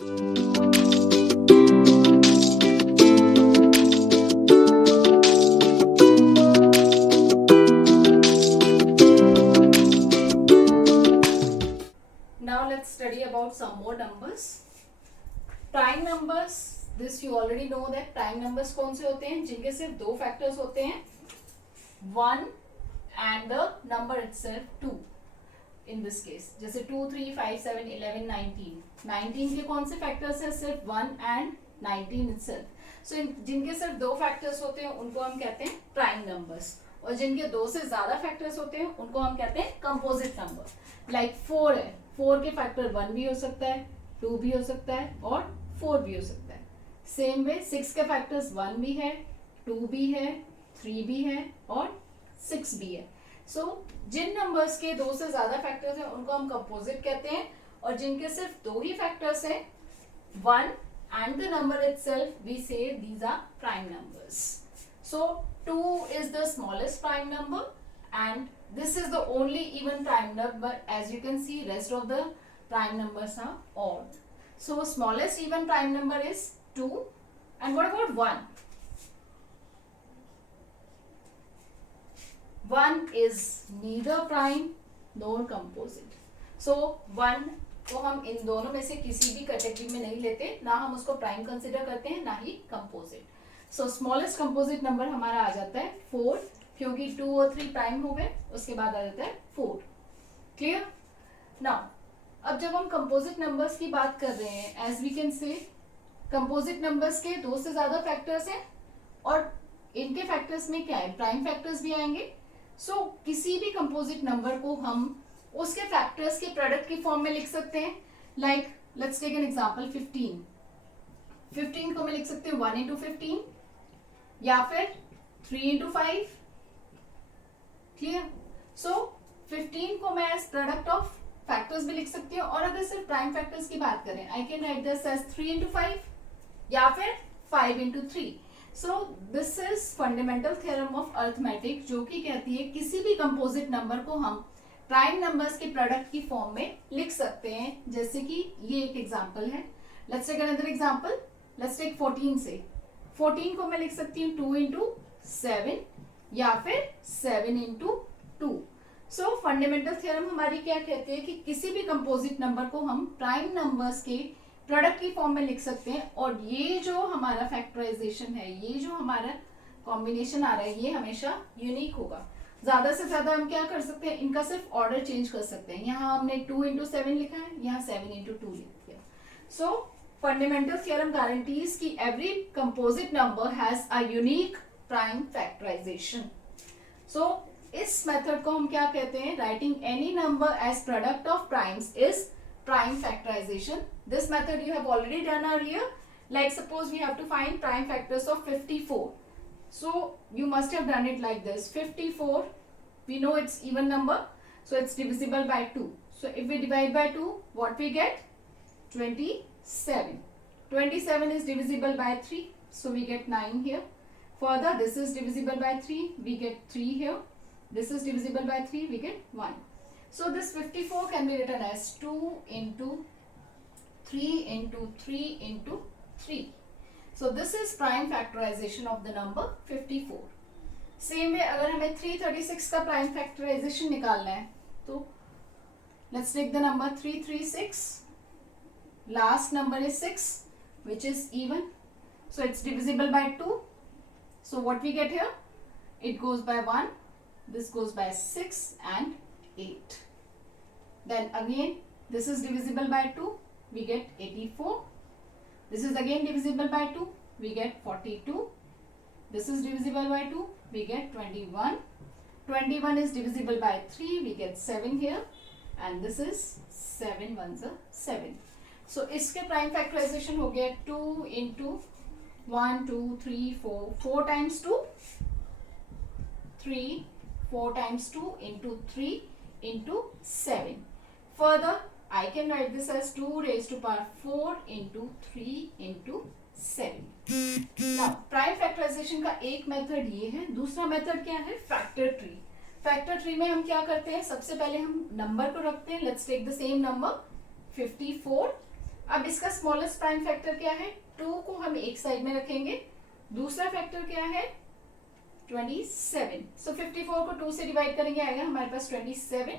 Now let's study about some more numbers. Prime numbers, this you already know that prime numbers कौन से होते हैं जिनके सिर्फ दो फैक्टर्स होते हैं, 1 and the number itself 2. In this case जैसे 2, 3, 5, 7, 11, 19. 19 के कौन से फैक्टर्स हैं, सिर्फ 1 and 19 itself. So जिनके सिर्फ दो फैक्टर्स होते हैं उनको हम कहते हैं प्राइम नंबर्स, और जिनके दो से ज्यादा फैक्टर्स होते हैं उनको हम कहते हैं कंपोजिट नंबर. लाइक 4 है, 4 के फैक्टर 1 भी हो सकता है, 2 भी हो सकता है और 4 भी हो सकता है. सेम वे 6 के फैक्टर्स 1 भी है, 2 भी है, 3 भी है और 6 भी है. सो जिन नंबर्स के दो से ज्यादा फैक्टर्स हैं उनको हम कंपोजिट कहते हैं, और जिनके सिर्फ दो ही फैक्टर्स हैं, 1 and the number itself, we say these are prime numbers. So 2 is the smallest prime number and this is the only even prime number. As you can see, rest of the prime numbers are odd. So smallest even prime number is 2. And what about 1? 1 is neither prime nor composite. So 1 को हम इन दोनों में से किसी भी category में नहीं लेते, ना हम उसको प्राइम कंसिडर करते हैं ना ही composite. So smallest composite number हमारा आ जाता है 4, क्योंकि 2 और 3 प्राइम हो गए, उसके बाद आ जाता है 4. क्लियर? नाउ अब जब हम कंपोजिट नंबर्स की बात कर रहे हैं, as we can say composite numbers के दो से ज्यादा फैक्टर्स हैं और इनके फैक्टर्स में क्या है, प्राइम फैक्टर्स भी आएंगे. सो किसी भी कंपोजिट नंबर को हम उसके फैक्टर्स के प्रोडक्ट की फॉर्म में लिख सकते हैं. Like let's take an example 15. 15 को मैं लिख सकती हूँ 1 into 15 या फिर 3 into 5. क्लियर? सो 15 को मैं एज प्रोडक्ट ऑफ फैक्टर्स भी लिख सकती हूँ, और अगर सिर्फ प्राइम फैक्टर्स की बात करें, I can write this as 3 into 5 या फिर 5 into 3. So this is fundamental theorem of arithmetic, जो कि कहती है किसी भी कंपोजिट नंबर को हम प्राइम नंबर्स के प्रोडक्ट की फॉर्म में लिख सकते हैं. जैसे कि ये एक एग्जांपल है. Let's take another example. Let's take 14 say. 14 को मैं लिख सकती हूँ 2 into 7 या फिर 7 into 2. सो फंडामेंटल थ्योरम हमारी क्या कहती है कि किसी भी कंपोजिट नंबर को हम प्राइम नंबर्स के प्रोडक्ट की फॉर्म में लिख सकते हैं, और ये जो हमारा फैक्टराइजेशन है, ये जो हमारा कॉम्बिनेशन आ रहा है, ये हमेशा यूनिक होगा. ज्यादा से ज्यादा हम क्या कर सकते हैं, इनका सिर्फ ऑर्डर चेंज कर सकते हैं. यहाँ हमने 2 into 7 लिखा है, यहाँ 7 into 2 लिख दिया. सो फंडामेंटल थ्योरम गारंटीज कि every composite number has a unique prime factorization. So इस मेथड को हम क्या कहते हैं, writing any number as product of primes is prime factorization. This method you have already done earlier. Like suppose we have to find prime factors of 54. So you must have done it like this. 54, we know it's even number, so it's divisible by 2. So if we divide by 2, what we get? 27. 27 is divisible by 3, so we get 9 here. Further, this is divisible by 3, we get 3 here. This is divisible by 3, we get 1. So this 54 can be written as 2 into 3 into 3 into 3. So this is prime factorization of the number 54. Same way अगर हमें 336 का prime factorization निकालना है, तो let's take the number 336. Last number is 6, which is even. So it's divisible by 2. So what we get here? It goes by 1. This goes by 6 and 8. Then again this is divisible by 2, we get 84. This is again divisible by 2, we get 42. This is divisible by 2, we get 21. 21 is divisible by 3, we get 7 here, and this is 7 ones are 7. So इसके prime factorization हो गया 2 into 1 2 3 4 4 times 2 3 4 times 2 into 3 into 7. Further, I can write this as 2 raised to power 4 into 3 into 7. Now, prime factorization का एक method ये है. दूसरा method क्या है? Factor tree. फैक्टर ट्री में हम क्या करते हैं, सबसे पहले हम नंबर को रखते हैं. Let's take the same number 54. अब इसका स्मॉलेस्ट प्राइम फैक्टर क्या है, 2 को हम एक साइड में रखेंगे, दूसरा फैक्टर क्या है 27। सो 54 को 2 से डिवाइड करेंगे, आएगा हमारे पास 27।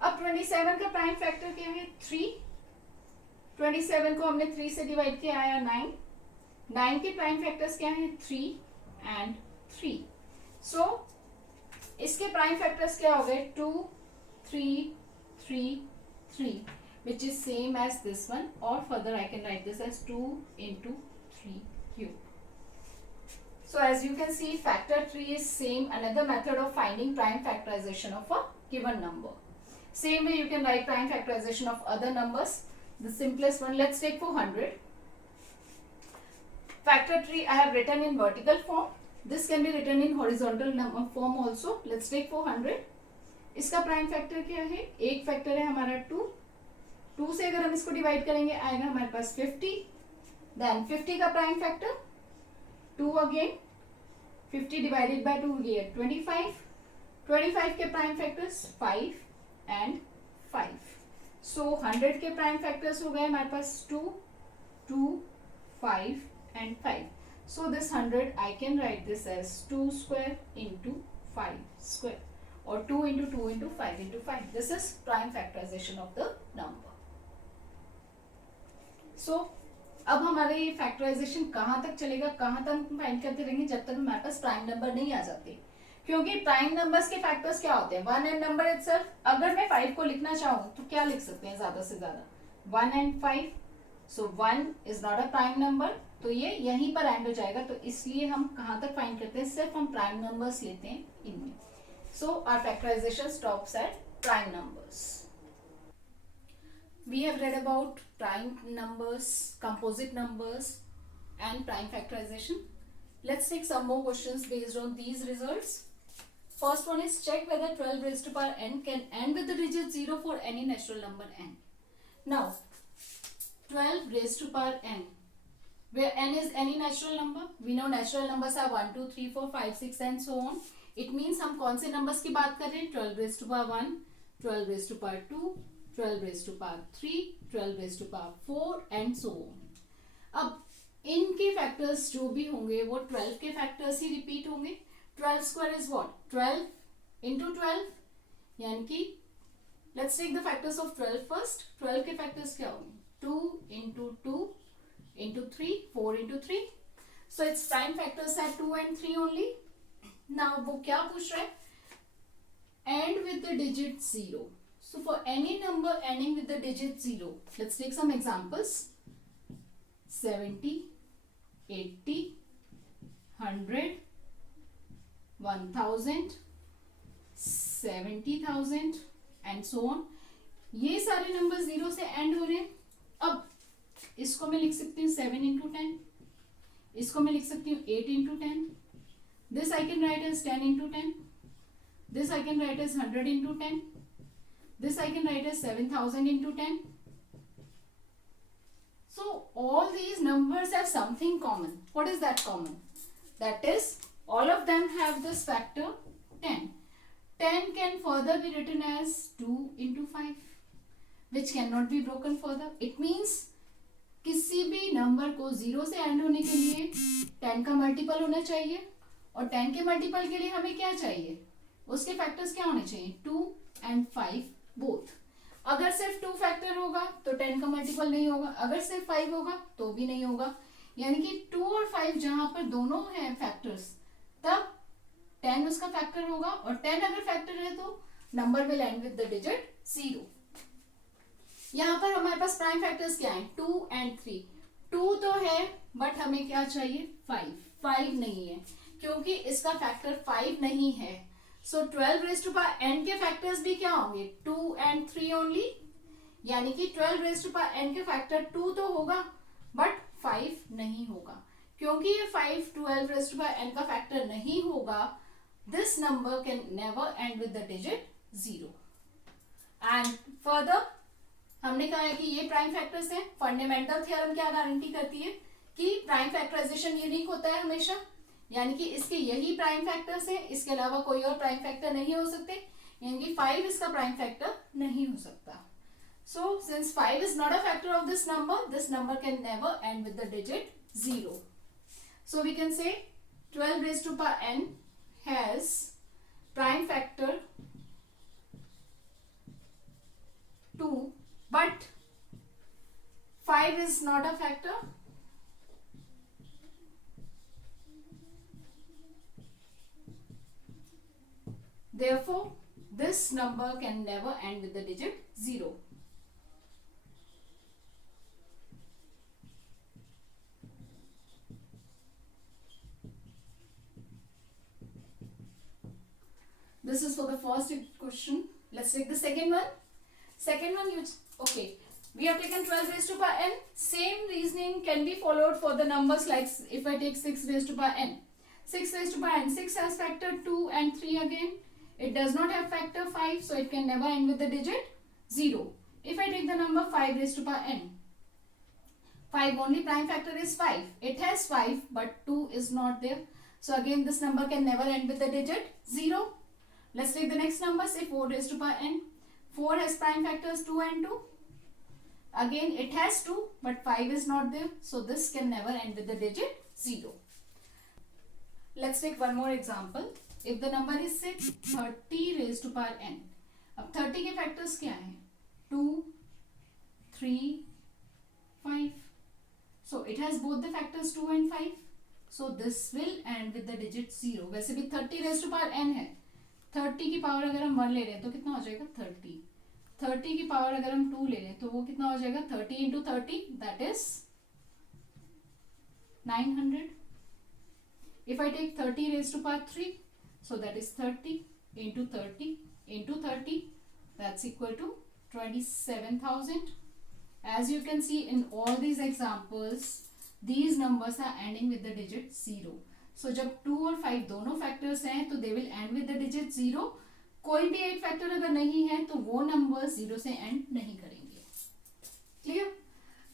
अब 27 का प्राइम फैक्टर क्या है 3, 27 को हमने 3 से डिवाइड किया, आया 9। 9 के प्राइम फैक्टर्स क्या है 3 एंड 3। सो इसके प्राइम फैक्टर्स क्या हो गए 2 3 3 3 which is same as this one, or further I can write this as 2 into 3 cube. So as you can see, factor 3 is same, another method of finding prime factorization of a given number. Same way you can write prime factorization of other numbers. The simplest one, let's take 400. Factor 3 I have written in vertical form. This can be written in horizontal number form also. Let's take 400. इसका prime factor क्या है, एक factor है हमारा 2, 2 से अगर हम इसको डिवाइड करेंगे आएगा हमारे पास 50। देन 50 का prime factor 2 again, 50 divided by 2 ये 25। 25 के प्राइम फैक्टर्स 5 एंड 5। सो 100 के प्राइम फैक्टर्स हो गए हमारे पास 2 2 5 and 5। So this 100 I can write this as 2 square into 5 square, or 2 into 2 into 5 into 5. This is prime factorization of the number. So अब हमारे ये फैक्टराइजेशन कहाँ तक चलेगा, कहाँ तक फाइंड करते रहेंगे, जब तक हमारे पास प्राइम नंबर नहीं आ जाते। क्योंकि प्राइम नंबर्स के फैक्टर्स क्या होते हैं 1 एंड नंबर इटसेल्फ। अगर मैं 5 को लिखना चाहूँ तो क्या लिख सकते हैं ज्यादा से ज्यादा 1 and 5। So 1 is not a prime number, तो ये यहीं पर एंड हो जाएगा। तो इसलिए हम कहाँ तक फाइंड करते हैं, सिर्फ हम प्राइम नंबर्स लेते हैं इनमें। So our factorization stops at prime numbers. We have read about prime numbers, composite numbers and prime factorization. Let's take some more questions based on these results. First one is check whether 12 raised to power n can end with the digit 0 for any natural number n. Now 12 raised to power n, where n is any natural number. We know natural numbers are 1 2 3 4 5 6 and so on. It means हम कौन से numbers की बात कर रहे हैं 12 raise to power 1, 12 raise to power 2, 12 raise to power 3, 12 raise to power 4 and so on. अब इनके फैक्टर्स जो भी होंगे वो 12 के फैक्टर्स ही रिपीट होंगे। 12 स्क्वायर इज व्हाट 12 इंटू 12, यानी कि let's take the factors of 12 first. 12 के फैक्टर्स क्या होंगे 2 into 2 into 3, 4 into 3। So its prime factors are 2 and 3 only. Now वो क्या पूछ रहा है end with the digit 0. So for any number ending with the digit 0, let's take some examples. 70, 80, 100, 1000, 70,000 and so on. ये सारे number 0 से and हो रहे हैं। अब इसको मैं लिख सकती हूँ 7 into 10, इसको मैं लिख सकती हूँ 8 into 10, this I can write as 10 into 10, this I can write as 100 into 10, this I can write as 7,000 into 10. So all these numbers have something common. What is that common? That is all of them have this factor 10. 10 can further be written as 2 into 5, which cannot be broken further. It means किसी भी number को 0 से and होने के लिए 10 का multiple होना चाहिए, और 10 के मल्टीपल के लिए हमें क्या चाहिए, उसके फैक्टर्स क्या होने चाहिए 2 and 5 बोथ। अगर सिर्फ 2 फैक्टर होगा तो 10 का मल्टीपल नहीं होगा, अगर सिर्फ 5 होगा तो भी नहीं होगा। यानी कि 2 और 5 जहां पर दोनों हैं फैक्टर्स, तब 10 उसका फैक्टर होगा, और 10 अगर फैक्टर है तो number will and with the digit 0। यहाँ पर हमारे पास प्राइम फैक्टर्स क्या है 2 and 3। 2 तो है बट हमें क्या चाहिए 5 नहीं है, क्योंकि इसका फैक्टर 5 नहीं है। सो 12 रेज टू पावर n के फैक्टर्स भी क्या होंगे 2 and 3 ओनली, यानी कि 12 रेज टू पावर n के फैक्टर 2 तो होगा बट 5 नहीं होगा। क्योंकि ये 5 12 रेज टू पावर n का फैक्टर नहीं होगा, this number can never and with the digit 0। And further हमने कहा है कि ये प्राइम फैक्टर्स हैं। फंडामेंटल थ्योरम क्या गारंटी करती है कि प्राइम फैक्टराइजेशन यूनिक होता है हमेशा, यानी कि इसके यही प्राइम फैक्टर्स हैं, इसके अलावा कोई और प्राइम फैक्टर नहीं हो सकते, यानी कि 5 इसका प्राइम फैक्टर नहीं हो सकता। So since 5 is not a factor of this number can never end with the digit 0. So we can say 12 raised to power n has prime factor 2, but 5 is not a factor. Therefore, this number can never end with the digit 0. This is for the first question. Let's take the second one. Second one, okay. We have taken 12 raised to power n. Same reasoning can be followed for the numbers like if I take 6 raised to power n. 6 raised to power n. 6 has factor 2 and 3 again. It does not have factor 5, so it can never end with the digit 0. If I take the number 5 raised to power n, 5 only prime factor is 5. It has 5, but 2 is not there. So again, this number can never end with the digit 0. Let's take the next number, say 4 raised to power n. 4 has prime factors 2 and 2. Again, it has 2, but 5 is not there. So this can never end with the digit 0. Let's take one more example. If the number is say 30 raised to power n. अब 30 के factors क्या हैं? 2, 3, 5. So it has both the factors 2 and 5. So this will end with the digit 0. वैसे भी 30 raised to power n है. 30 की power अगर हम 1 ले रहे हैं तो कितना हो जाएगा? 30. 30 की पावर अगर हम 2 ले रहे हैं तो वो कितना हो जाएगा? 30 into 30, that is 900. If I take 30 raised to power 3, so that is 30 into 30 into 30, that's equal to 27,000. As you can see in all these examples, these numbers are ending with the digit 0. So जब 2 और 5 दोनों factors हैं तो they will end with the digit 0. कोई भी एक factor अगर नहीं है तो वो numbers 0 से end नहीं करेंगे. Clear?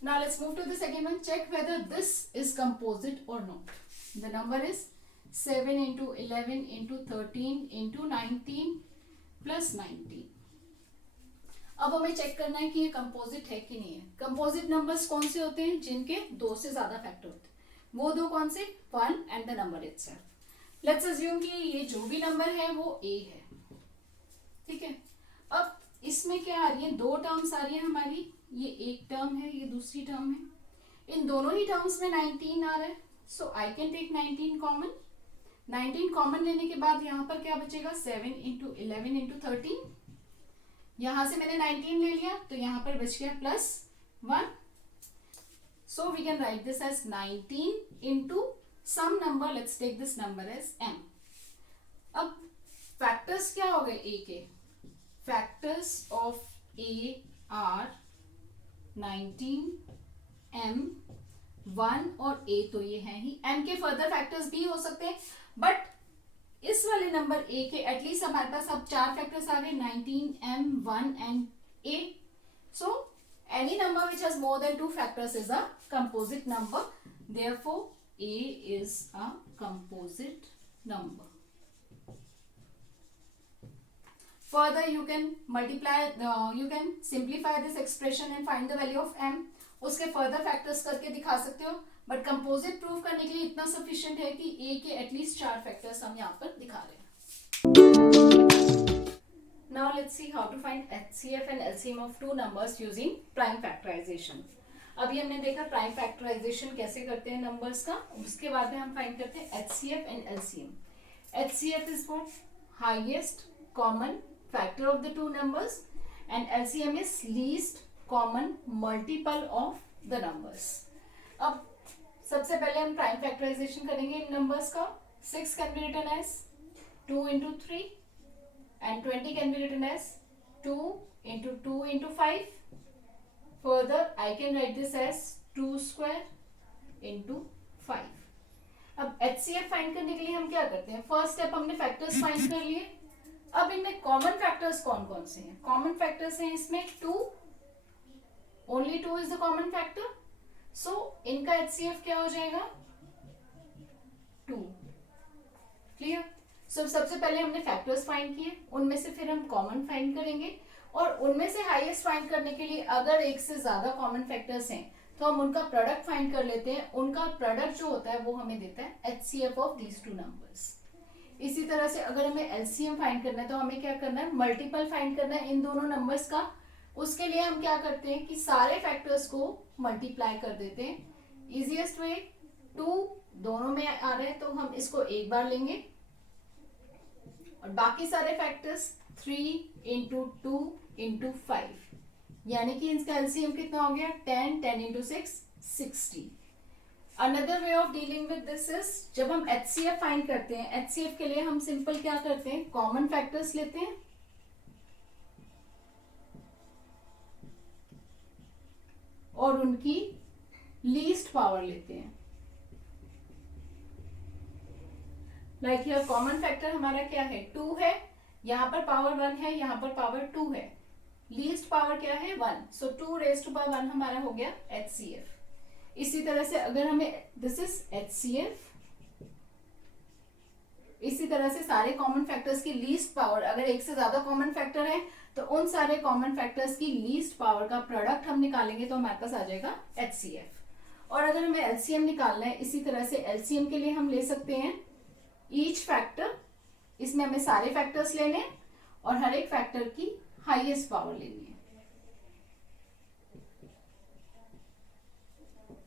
Now let's move to the second one. Check whether this is composite or not. The number is 7 into 11 into 13 into 19 plus 19. अब हमें चेक करना है कि ये कंपोजिट है कि नहीं है. कंपोजिट नंबर्स कौन से होते हैं? जिनके 2 से ज्यादा फैक्टर होते हैं. वो 2 कौन से? 1 and the number itself. Let's assume कि ये जो भी नंबर है वो a है. ठीक है. अब इसमें क्या आ रही है? 2 टर्म्स आ रही है हमारी. ये एक टर्म है, ये दूसरी टर्म है. इन दोनों ही टर्म्स में 19 आ रहा है. So I can take 19 common. 19 common लेने के बाद यहाँ पर क्या बचेगा? 7 into 11 into 13. यहाँ से मैंने 19 ले लिया तो यहाँ पर बच गया plus 1. So we can write this as 19 into some number. Let's take this number as m. अब factors क्या हो गए a के? Factors of a are 19, m, 1 और a तो ये है ही. m के further factors भी हो सकते हैं, but इस वाले नंबर a के एटलीस्ट हमारे पास अब 4 फैक्टर्स आ गए. 19, m, 1 and a. So any number which has more than 2 factors is a composite number. Therefore a is a composite number. Further you can multiply, you can simplify this expression and find the value of m. उसके further factors करके दिखा सकते हो, but composite prove करने के लिए इतना sufficient है कि a के एटलीस्ट 4 फैक्टर्स हम यहाँ पर दिखा रहे हैं. Now let's see how to find HCF and LCM of two numbers using prime factorization. अभी हमने देखा प्राइम फैक्टराइजेशन कैसे करते हैं नंबर्स का. उसके बाद में हम फाइंड करते हैं HCF and LCM. HCF is what? Highest common factor of the two numbers, and LCM is least common multiple of the numbers. अब सबसे पहले हम प्राइम फैक्टराइजेशन करेंगे इन नंबर्स का. 6 can be written as 2 into 3 and 20 can be written as 2 into 2 into 5. Further I can write this as 2 square into 5. अब HCF find करने के लिए हम क्या करते हैं? फर्स्ट स्टेप हमने फैक्टर्स फाइंड कर लिए. अब इनमें कॉमन फैक्टर्स कौन कौन से हैं? कॉमन फैक्टर्स हैं इसमें 2. Only 2 is the common factor. So इनका HCF क्या हो जाएगा? 2. क्लियर? सो सबसे पहले हमने फैक्टर्स फाइंड किए, उनमें से फिर हम कॉमन फाइंड करेंगे. और उनमें से हाईएस्ट फाइंड करने के लिए अगर एक से ज्यादा कॉमन फैक्टर्स हैं तो हम उनका प्रोडक्ट फाइंड कर लेते हैं। उनका प्रोडक्ट जो होता है वो हमें देता है HCF of these two numbers. इसी तरह से अगर हमें LCM फाइंड करना है तो हमें क्या करना है, मल्टीपल फाइंड करना है इन दोनों नंबर्स का। उसके लिए हम क्या करते हैं कि सारे फैक्टर्स को मल्टीप्लाई कर देते हैं। इजीएस्ट वे 2 दोनों में आ रहे हैं तो हम इसको एक बार लेंगे और बाकी सारे फैक्टर्स 3 इंटू 2 इंटू 5, यानी कि इसका एलसीएम कितना हो गया 10, 10 into 6 60। Another way of dealing with this is, जब हम HCF फाइंड करते हैं, HCF के लिए हम सिंपल क्या करते हैं, कॉमन फैक्टर्स लेते हैं और उनकी लीस्ट पावर लेते हैं। लाइक हियर कॉमन फैक्टर हमारा क्या है 2 है, यहाँ पर पावर 1 है, यहाँ पर पावर 2 है, लीस्ट पावर क्या है 1, सो 2 रेज टू पावर 1 हमारा हो गया HCF। इसी तरह से अगर हमें दिस इज HCF, इसी तरह से सारे कॉमन फैक्टर्स की लीस्ट पावर, अगर एक से ज्यादा कॉमन फैक्टर है तो उन सारे कॉमन फैक्टर्स की लीस्ट पावर का प्रोडक्ट हम निकालेंगे तो हमारे पास आ जाएगा HCF। और अगर हमें LCM निकालना है, इसी तरह से LCM के लिए हम ले सकते हैं ईच फैक्टर, इसमें हमें सारे फैक्टर्स लेने हैं और हर एक फैक्टर की हाईएस्ट पावर लेनी है।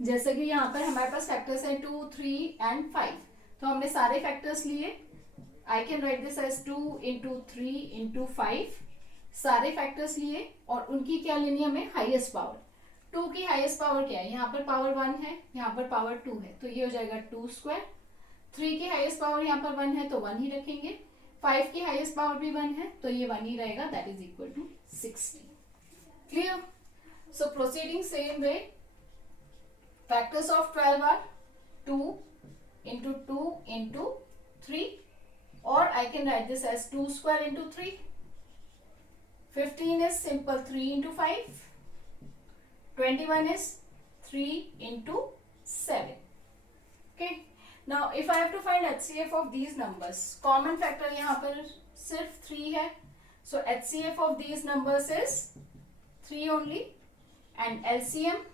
जैसे कि यहाँ पर हमारे पास फैक्टर्स है 2, 3 एंड 5, तो हमने सारे फैक्टर्स लिए। I can write this as 2 into 3 into 5, सारे फैक्टर्स लिए और उनकी क्या लेनी है हमें हाईएस्ट पावर। 2 की हाईएस्ट पावर क्या है, यहाँ पर पावर 1 है, यहाँ पर पावर 2 है, तो ये हो जाएगा 2 स्क्वायर। 3 की हाईएस्ट पावर यहाँ पर 1 है तो 1 ही रखेंगे, 5 की हाईएस्ट पावर भी 1 है तो ये 1 ही रहेगा, that is equal to 60। Clear? So proceeding same way, factors of 12 are 2 into 2 into 3, or I can write this as 2 square into 3. 15 is simple 3 into 5. 21 is 3 into 7. Okay. Now if I have to find HCF of these numbers, common factor यहाँ पर सिर्फ 3 है, so HCF of these numbers is 3 only, and LCM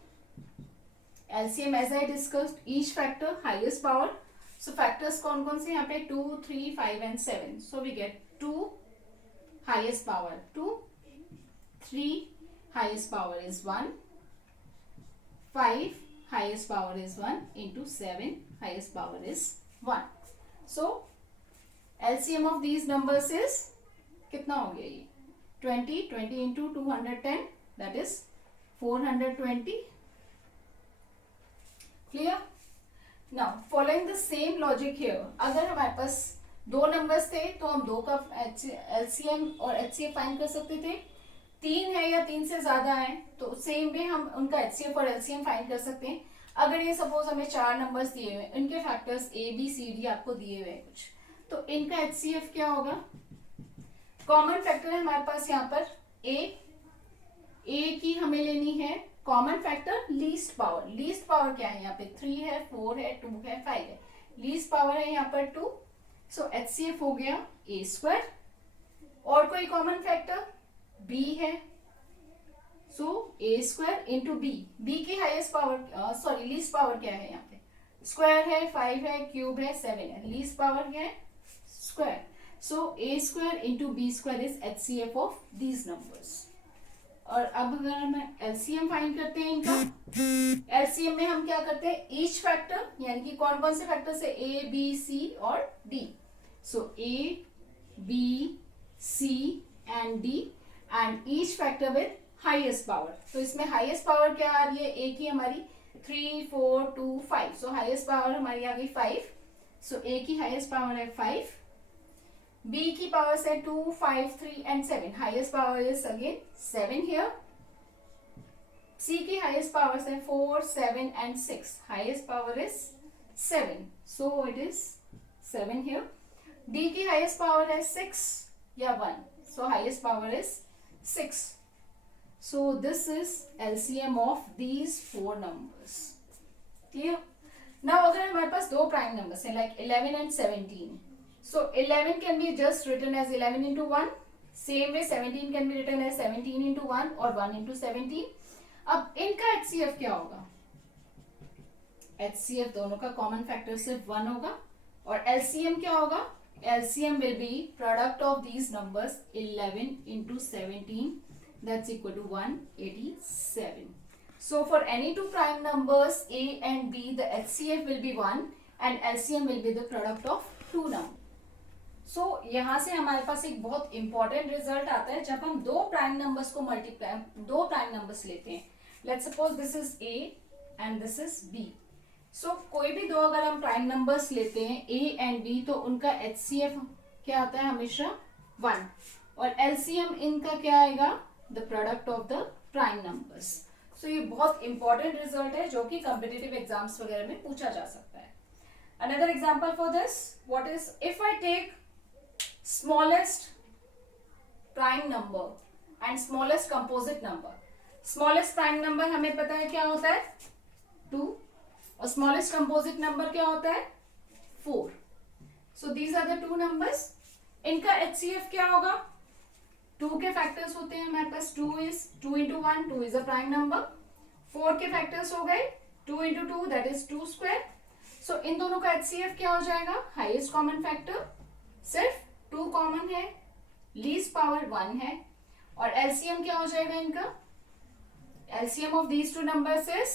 as I discussed, each factor highest power. So factors कौन कौन से यहाँ पे 2, 3, 5 and 7. So we get 2 highest power 2, 3 highest power is 1, 5 highest power is 1 into 7 highest power is 1. So LCM of these numbers is कितना हो गया ये 20, 20 into 210, that is 420. Clear? Now following the same logic here, अगर हमारे पास दो numbers थे तो हम दो का LCM और HCF फाइंड कर सकते थे। 3 है या 3 से ज्यादा है तो सेम वे हम उनका HCF और LCM फाइंड कर सकते हैं। अगर ये सपोज हमें 4 नंबर्स दिए हुए, इनके factors A B C D आपको दिए हुए हैं कुछ, तो इनका HCF क्या होगा, कॉमन फैक्टर है हमारे पास यहाँ पर A की हमें लेनी है common factor least power. Least power क्या है यहाँ पे 3 है, 4 है, 2 है, 5 है, लीस्ट पावर है यहाँ पर 2, सो HCF हो गया A स्क्वायर। और कोई कॉमन फैक्टर B है, सो A square into B। B की highest power sorry least power क्या है यहाँ पे, स्क्वायर है, 5 है, क्यूब है, 7 है, लीस्ट पावर क्या है square, so A square into B square is HCF of these numbers. और अब अगर हम LCM फाइंड करते हैं इनका, LCM में हम क्या करते हैं ईच फैक्टर, यानी कि कौन कौन से फैक्टर से A B C और D, so A B C and D and each factor with highest power। तो इसमें हाईएस्ट पावर क्या आ रही है, A की हमारी 3, 4, 2, 5, सो हाईएस्ट पावर हमारी आ गई 5, सो A की हाईएस्ट पावर है 5, B की पावर्स है 2, 5, 3 and 7, highest power is again 7 here. C की हाईएस्ट पावर्स है 4, 7 and 6, highest power is 7, so it is 7 here. D की हाईएस्ट पावर है 6 या 1, सो highest power is 6, so this is LCM of these 4 numbers. Clear? Now अगर हमारे पास दो prime numbers हैं like 11 and 17, so 11 can be just written as 11 into 1, same way 17 can be written as 17 into 1 और 1 into 17. अब इनका HCF क्या होगा? HCF दोनों का कॉमन फैक्टर सिर्फ 1 होगा. और LCM क्या होगा? LCM will be product of these numbers 11 into 17, that's equal to 187. So for any two prime numbers A and B, the HCF will be 1 and LCM will be the product of two numbers. So यहाँ से हमारे पास एक बहुत important result आता है जब हम दो प्राइम नंबर्स को मल्टीप्लाई, दो प्राइम नंबर्स लेते हैं. Let's suppose this is A and this is B. सो कोई भी दो अगर हम प्राइम नंबर्स लेते हैं A एंड B, तो उनका HCF क्या आता है? हमेशा 1. और LCM इनका क्या आएगा? The product of the prime numbers. So ये बहुत इंपॉर्टेंट रिजल्ट है जो कि कॉम्पिटिटिव एग्जाम्स वगैरह में पूछा जा सकता है. Another example for this, what is if I take smallest prime number and smallest composite number. smallest prime number हमें पता है क्या होता है? 2. और smallest composite number क्या होता है? 4. so these are the two numbers. इनका HCF क्या होगा? 2 के फैक्टर्स होते हैं हमारे पास. 2 is 2 into 1, 2 is a prime number. 4 के फैक्टर्स हो गए 2 into 2, that is 2 square. so इन दोनों का HCF क्या हो जाएगा? हाईएस्ट कॉमन फैक्टर सिर्फ 2 कॉमन है, लीस्ट पावर 1 है. और LCM क्या हो जाएगा इनका? LCM of these two numbers is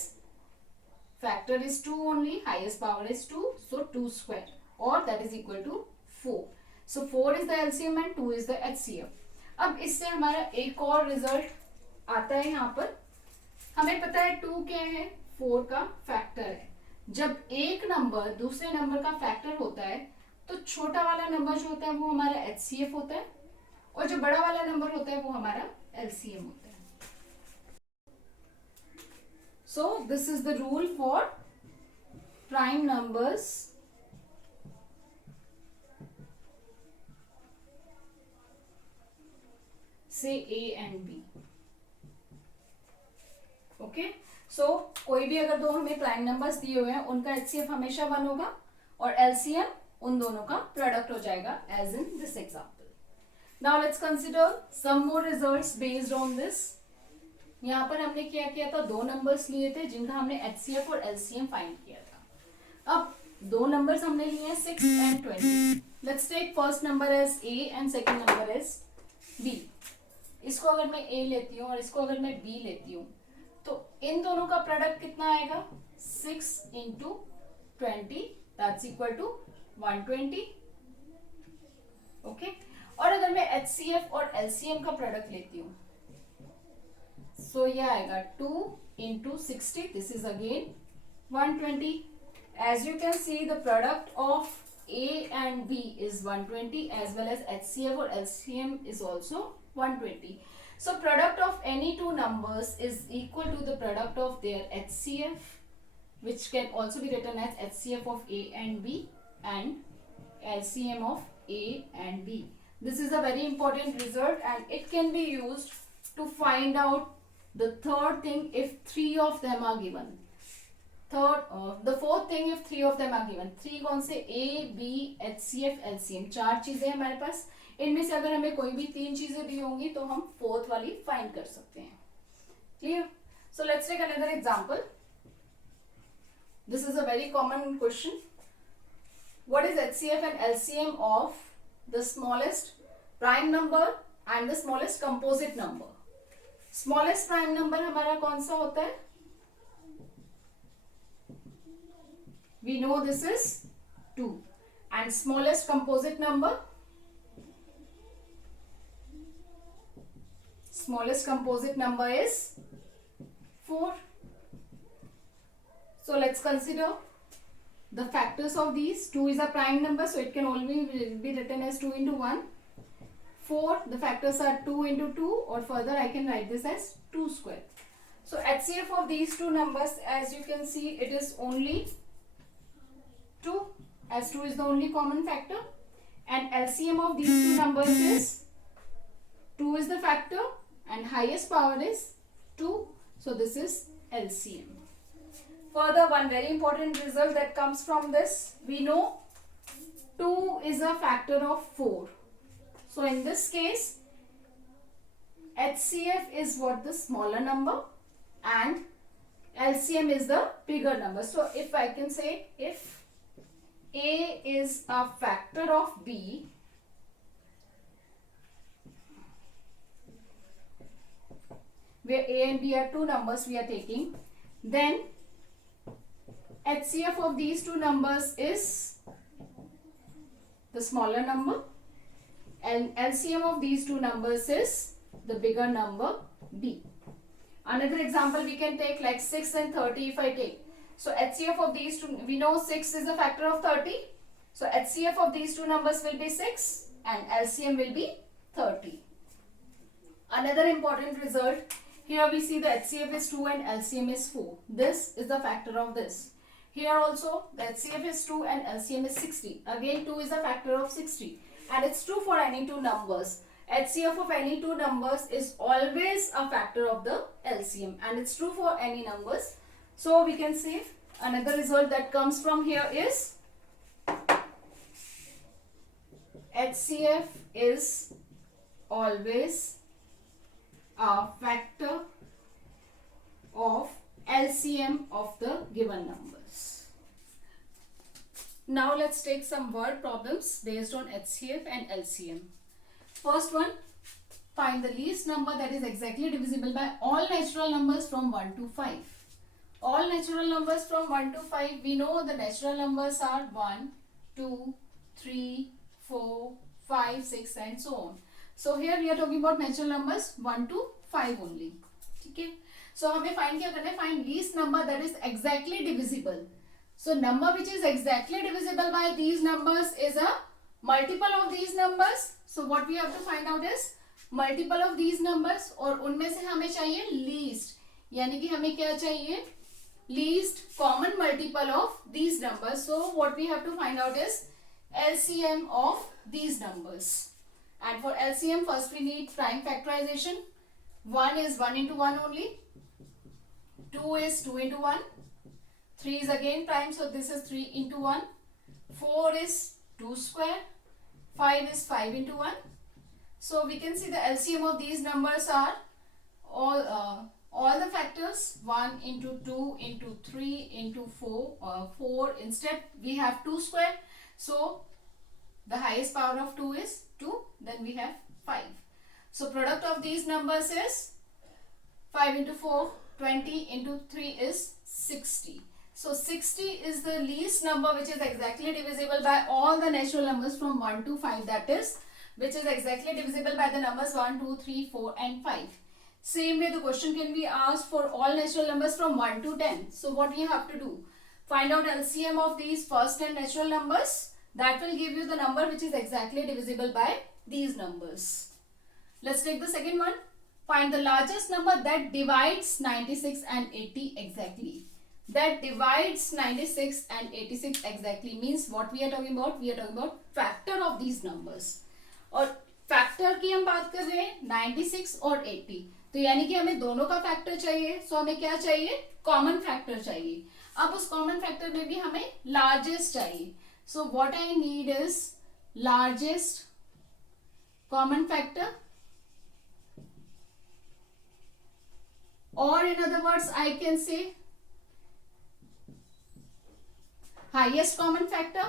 factor is 2 only, highest power is 2, so 2 square, or that is equal to 4. so 4 is the LCM and 2 is the HCF. अब इससे हमारा एक और रिजल्ट आता है. यहाँ पर हमें पता है 2 क्या है? 4 का फैक्टर है. जब एक नंबर दूसरे नंबर का फैक्टर होता है तो छोटा वाला नंबर जो होता है वो हमारा HCF होता है और जो बड़ा वाला नंबर होता है वो हमारा LCM होता है. So this is the rule for prime numbers. से A एंड B. ओके, सो कोई भी अगर दो हमें प्राइम नंबर्स दिए हुए हैं उनका HCF हमेशा 1 होगा और LCM उन दोनों का प्रोडक्ट हो जाएगा as in this example. Now let's consider some more results based on this. यहाँ पर हमने क्या किया था? दो नंबर्स लिए थे जिनका हमने HCF और LCM फाइंड किया था. अब दो नंबर्स हमने लिए हैं 6 and 20. Let's take first number as A and second number as B. इसको अगर मैं A लेती हूँ और इसको अगर मैं B लेती हूँ तो इन दोनों का प्रोडक्ट कितना आएगा? 6 into 20, that's equal to 120. Okay, और अगर मैं HCF और LCM का प्रोडक्ट लेती हूँ सो ये आएगा 2 into 60, this is again 120. As you can see the product of A and B is 120 as well as HCF or LCM is also 120. So product of any two numbers is equal to the product of their HCF, which can also be written as HCF of A and B and LCM of A and B. This is a very important result and it can be used to find out the third thing if three of them are given. The fourth thing if three of them are given. 3 कौन से? A, B, HCF, LCM. 4 चीजें हमारे पास. इनमें से अगर हमें कोई भी 3 चीजें दी होंगी तो हम फोर्थ वाली फाइंड कर सकते हैं. Clear? So let's take another example. This is a very common question. What is HCF and LCM of the smallest prime number and the smallest composite number? Smallest prime number हमारा कौन सा होता है? We know this is 2 and smallest composite number, is 4. So let's consider the factors of these. 2 is a prime number, so it can only be written as 2 into 1. 4, the factors are 2 into 2, or further I can write this as 2 square. So HCF of these two numbers, as you can see, it is only 2, as 2 is the only common factor, and LCM of these two numbers is 2 is the factor and highest power is 2, so this is LCM. Further, one very important result that comes from this, we know 2 is a factor of 4, so in this case HCF is what? The smaller number, and LCM is the bigger number. So if I can say, if A is a factor of B, where A and B are two numbers we are taking, then HCF of these two numbers is the smaller number, and LCM of these two numbers is the bigger number B. Another example we can take, like 6 and 30 if I take. So HCF of these two, we know 6 is a factor of 30. So HCF of these two numbers will be 6 and LCM will be 30. Another important result, here we see the HCF is 2 and LCM is 4. This is the factor of this. Here also the HCF is 2 and LCM is 60. Again 2 is a factor of 60, and it's true for any two numbers. HCF of any two numbers is always a factor of the LCM, and it's true for any numbers. So we can say another result that comes from here is HCF is always a factor of LCM of the given numbers. Now let's take some word problems based on HCF and LCM. First one, find the least number that is exactly divisible by all natural numbers from 1 to 5. All natural numbers from 1 to 5, we know the natural numbers are 1, 2, 3, 4, 5, 6 and so on. So here we are talking about natural numbers 1 to 5 only. Okay. So हमें find क्या करना है? Find least number that is exactly divisible. So number which is exactly divisible by these numbers is a multiple of these numbers. So what we have to find out is multiple of these numbers, और उनमें से हमें चाहिए least, यानी कि हमें क्या चाहिए? Least common multiple of these numbers. So what we have to find out is LCM of these numbers. And for LCM, first we need prime factorization. 1 is 1 into 1 only. 2 is 2 into 1. 3 is again prime, so this is 3 into 1. 4 is 2 square. 5 is 5 into 1. So we can see the LCM of these numbers are all the factors 1 into 2 into 3 into 4. Instead we have 2 square. So the highest power of 2 is 2. Then we have 5. So product of these numbers is 5 into 4, 20 into 3 is 60. So 60 is the least number which is exactly divisible by all the natural numbers from 1 to 5, that is, which is exactly divisible by the numbers 1, 2, 3, 4 and 5. Same way the question can be asked for all natural numbers from 1 to 10. So what you have to do? Find out LCM of these first 10 natural numbers. That will give you the number which is exactly divisible by these numbers. Let's take the second one. Find the largest number that divides 96 and 80 exactly. That divides 96 and 86 exactly means what we are talking about? We are talking about factor of these numbers. और factor की हम बात कर रहे हैं 96 और 80, तो यानी कि हमें दोनों का फैक्टर चाहिए. सो हमें क्या चाहिए? कॉमन फैक्टर चाहिए. अब उस कॉमन फैक्टर में भी हमें लार्जेस्ट चाहिए. So what I need is largest common factor, or in other words I can say highest common factor,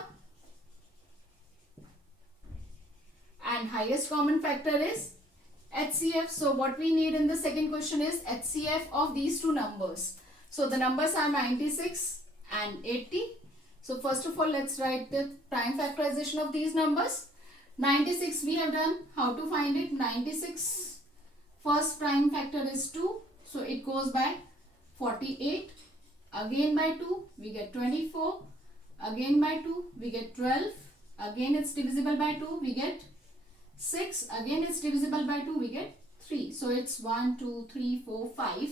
and highest common factor is HCF. So what we need in the second question is HCF of these two numbers. So the numbers are 96 and 80. So first of all let's write the prime factorization of these numbers. 96 we have done. How to find it? 96 first prime factor is 2. So it goes by 48, again by 2 we get 24, again by 2 we get 12, again it's divisible by 2 we get 6, again it's divisible by 2 we get 3. So it's 1, 2, 3, 4, 5.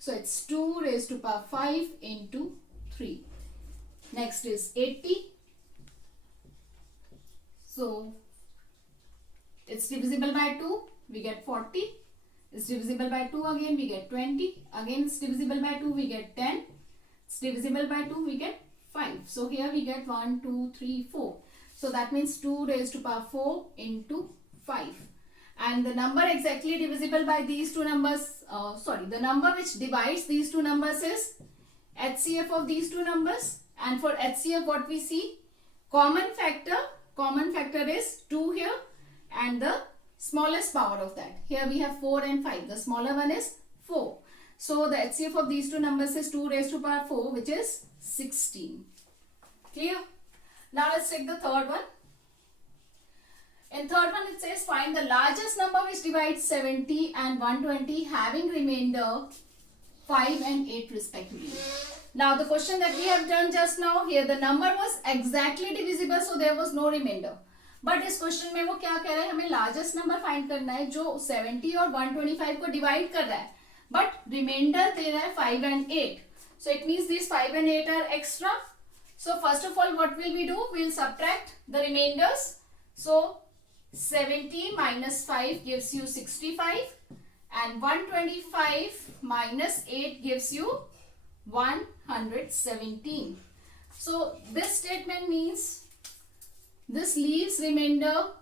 So it's 2 raised to power 5 into 3. Next is 80. So it's divisible by 2 we get 40. It's divisible by 2 again we get 20. Again it's divisible by 2 we get 10. It's divisible by 2 we get 5. So here we get 1, 2, 3, 4. So that means 2 raised to power 4 into 5. and the number exactly divisible by these two numbers, the number which divides these two numbers is HCF of these two numbers. And for HCF, what we see, common factor is 2 here, and the smallest power of that, here we have 4 and 5, the smaller one is 4. So the HCF of these two numbers is 2 raised to power 4, which is 16. Clear? Now let's take the third one. In third one, it says find the largest number which divides 70 and 120 having remainder 5 and 8 respectively. Now the question that we have done just now, here the number was exactly divisible, so there was no remainder. But इस question में वो क्या कह रहा है, हमें largest number find करना है जो 70 और 125 को डिवाइड कर रहा है, बट रिमाइंडर दे रहा है 5 and 8. So it means these 5 and 8 are extra. So first of all, what will we do? We will subtract the remainders. So 70 minus 5 gives you 65, and 125 minus 8 gives you 117. So this statement means this leaves remainder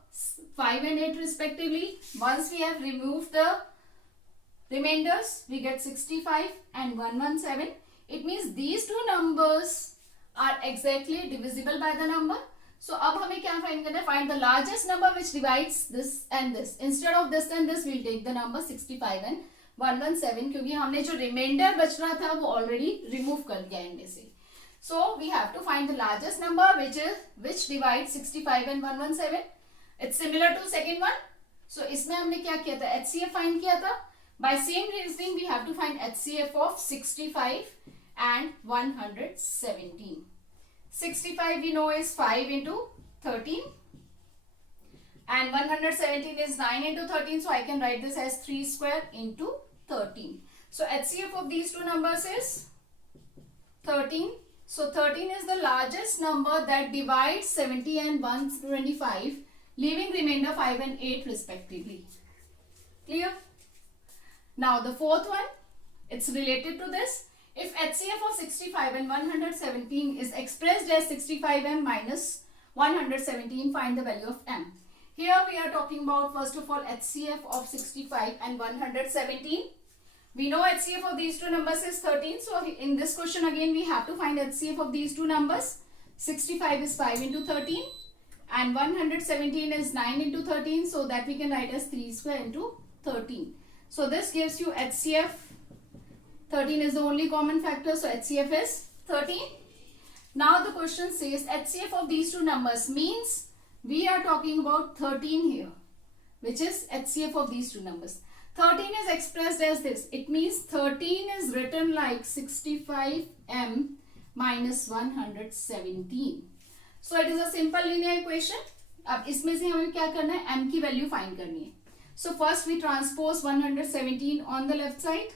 5 and 8 respectively. Once we have removed the remainders, we get 65 and 117. It means these two numbers are exactly divisible by the number. So अब हमें क्या find करना है? Find the largest number which divides this and this. Instead of this and this, we'll take the number 65 and 117, क्योंकि हमने जो remainder बच रहा था वो already remove कर दिया इनमें से. So we have to find the largest number which divides 65 and 117. It's similar to second one. So इसमें हमने क्या किया था? HCF find किया था. By same reasoning, we have to find HCF of 65 and 117. 65 we know is 5 into 13, and 117 is 9 into 13, so I can write this as 3 square into 13. So HCF of these two numbers is 13. So 13 is the largest number that divides 70 and 125, leaving remainder 5 and 8 respectively. Clear? Now the fourth one, it's related to this. If HCF of 65 and 117 is expressed as 65m minus 117, find the value of m. Here we are talking about first of all HCF of 65 and 117. We know HCF of these two numbers is 13. So in this question again we have to find HCF of these two numbers. 65 is 5 into 13 and 117 is 9 into 13. So that we can write as 3 square into 13. So this gives you HCF. 13 is the only common factor, so HCF is 13. Now the question says HCF of these two numbers, means we are talking about 13 here, which is HCF of these two numbers. 13 is expressed as this. It means 13 is written like 65m minus 117. So it is a simple linear equation. अब इसमें से हमें क्या करना है? m की value find करनी है. So first we transpose 117 on the left side.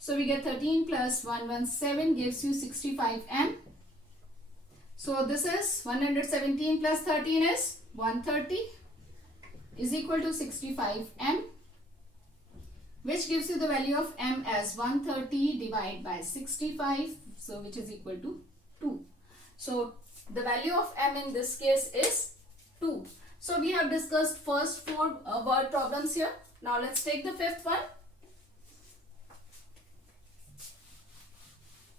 So we get 13 plus 117 gives you 65m. So this is 117 plus 13 is 130 is equal to 65m, which gives you the value of m as 130 divided by 65, so which is equal to 2. So the value of m in this case is 2. So we have discussed first 4 word problems here. Now let's take the fifth one.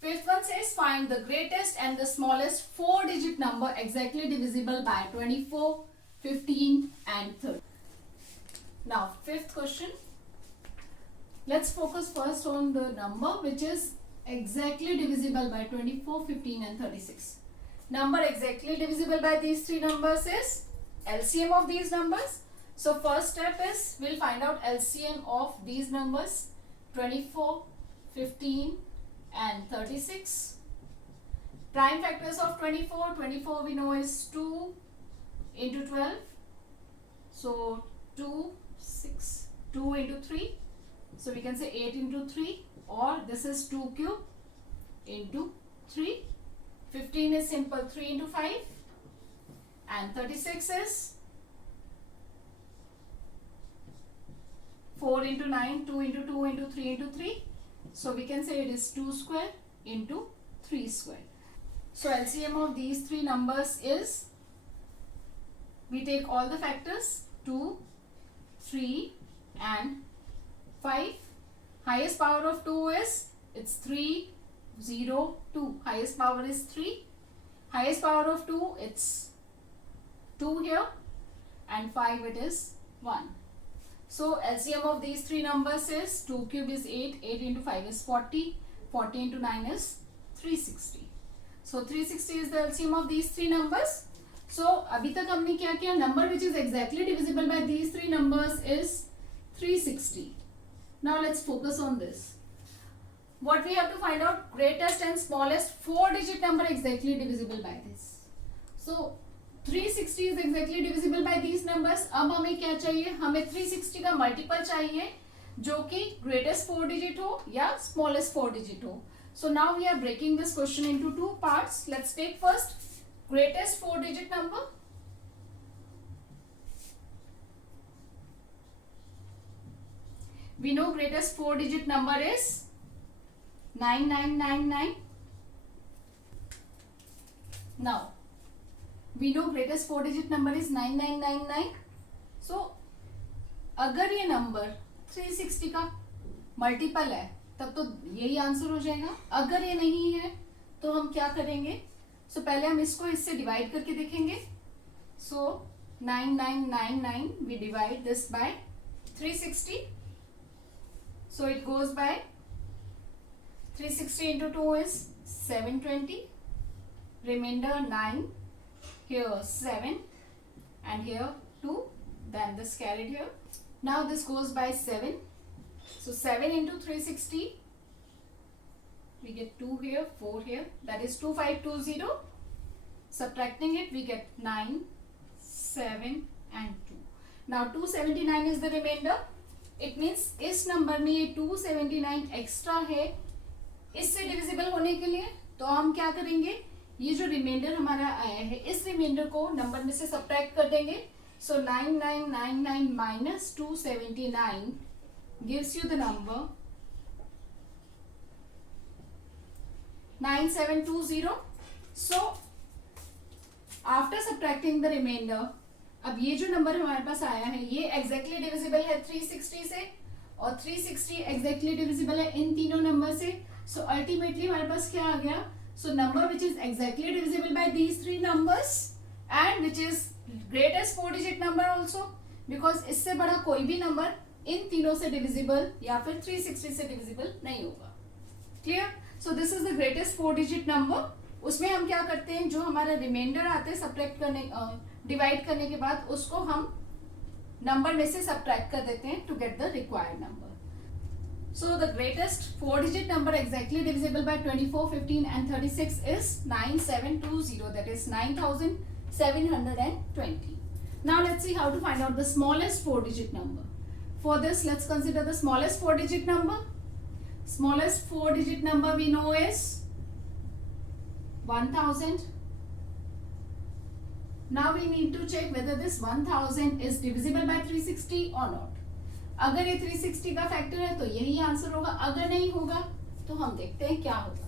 Fifth one says find the greatest and the smallest 4-digit number exactly divisible by 24, 15 and 30. Now fifth question. Let's focus first on the number which is exactly divisible by 24, 15 and 36. Number exactly divisible by these three numbers is LCM of these numbers. So first step is we'll find out LCM of these numbers 24, 15 and 36. Prime factors of 24. 24 we know is 2 into 12. So 2 into 3. So we can say 8 into 3, or this is 2 cube into 3. 15 is simple 3 into 5. And 36 is 4 into 9, 2 into 2 into 3 into 3. So we can say it is 2 square into 3 square. So LCM of these three numbers is, we take all the factors 2, 3, and 5. Highest power of 2 is, it's 3, 0, 2. Highest power is 3. Highest power of 2, it's 2 here, and 5 it is 1. So LCM of these three numbers is 2 cube is 8, 8 into 5 is 40, 40 into 9 is 360. So 360 is the LCM of these three numbers. So अभी तक हमने क्या किया, number which is exactly divisible by these three numbers is 360. Now let's focus on this. What we have to find out, greatest and smallest 4-digit number exactly divisible by this. So 360 is exactly divisible by these numbers. अब हमें क्या चाहिए, हमें 360 का multiple चाहिए जो कि greatest 4 digit हो या smallest 4 digit हो. So now we are breaking this question into two parts. Let's take first greatest 4 digit number. We know greatest 4 digit number is 9999. Now we know greatest 4 digit number is 9999. So अगर ये number 360 का multiple है तब तो यही answer हो जाएगा. अगर ये नहीं है तो हम क्या करेंगे, सो पहले हम इसको इससे डिवाइड करके देखेंगे. सो 9999 we divide this by 360. So it goes by 360 into 2 is 720. Remainder 9. Here 7 and here 2. Then this carried here. Now this goes by 7. So 7 into 360. We get 2 here, 4 here. That is 2520. Subtracting it we get 9, 7 and 2. Now 279 is the remainder. It means इस number में ये 279 extra है इससे divisible होने के लिए. तो हम क्या करेंगे, ये जो रिमाइंडर हमारा आया है इस रिमाइंडर को नंबर में से सब्ट्रैक्ट कर देंगे. So 9999 minus 279 gives you the number 9720. So after subtracting the remainder, अब ये जो नंबर हमारे पास आया है ये एग्जैक्टली डिविजिबल है 360 से और 360 एग्जैक्टली डिविजिबल है इन तीनों नंबर से. सो अल्टीमेटली हमारे पास क्या आ गया, so number which is exactly divisible bye these three numbers and which is greatest 4 digit number also, because इससे बड़ा कोई भी नंबर इन तीनों से डिविजिबल या फिर 360 से डिविजिबल नहीं होगा. Clear. So this is the greatest 4 digit number. उसमें हम क्या करते हैं, जो हमारा रिमाइंडर आते हैं सब्ट्रैक्ट करने डिवाइड करने के बाद उसको हम नंबर में से सब्ट्रैक्ट कर देते हैं to get the required number. So the greatest 4 digit number exactly divisible by 24, 15 and 36 is 9720. That is 9720. Now let's see how to find out the smallest 4 digit number. For this let's consider the smallest 4 digit number. Smallest 4 digit number we know is 1000. Now we need to check whether this 1000 is divisible by 360 or not. अगर ये 360 का factor है तो यही answer होगा, अगर नहीं होगा तो हम देखते हैं क्या होगा.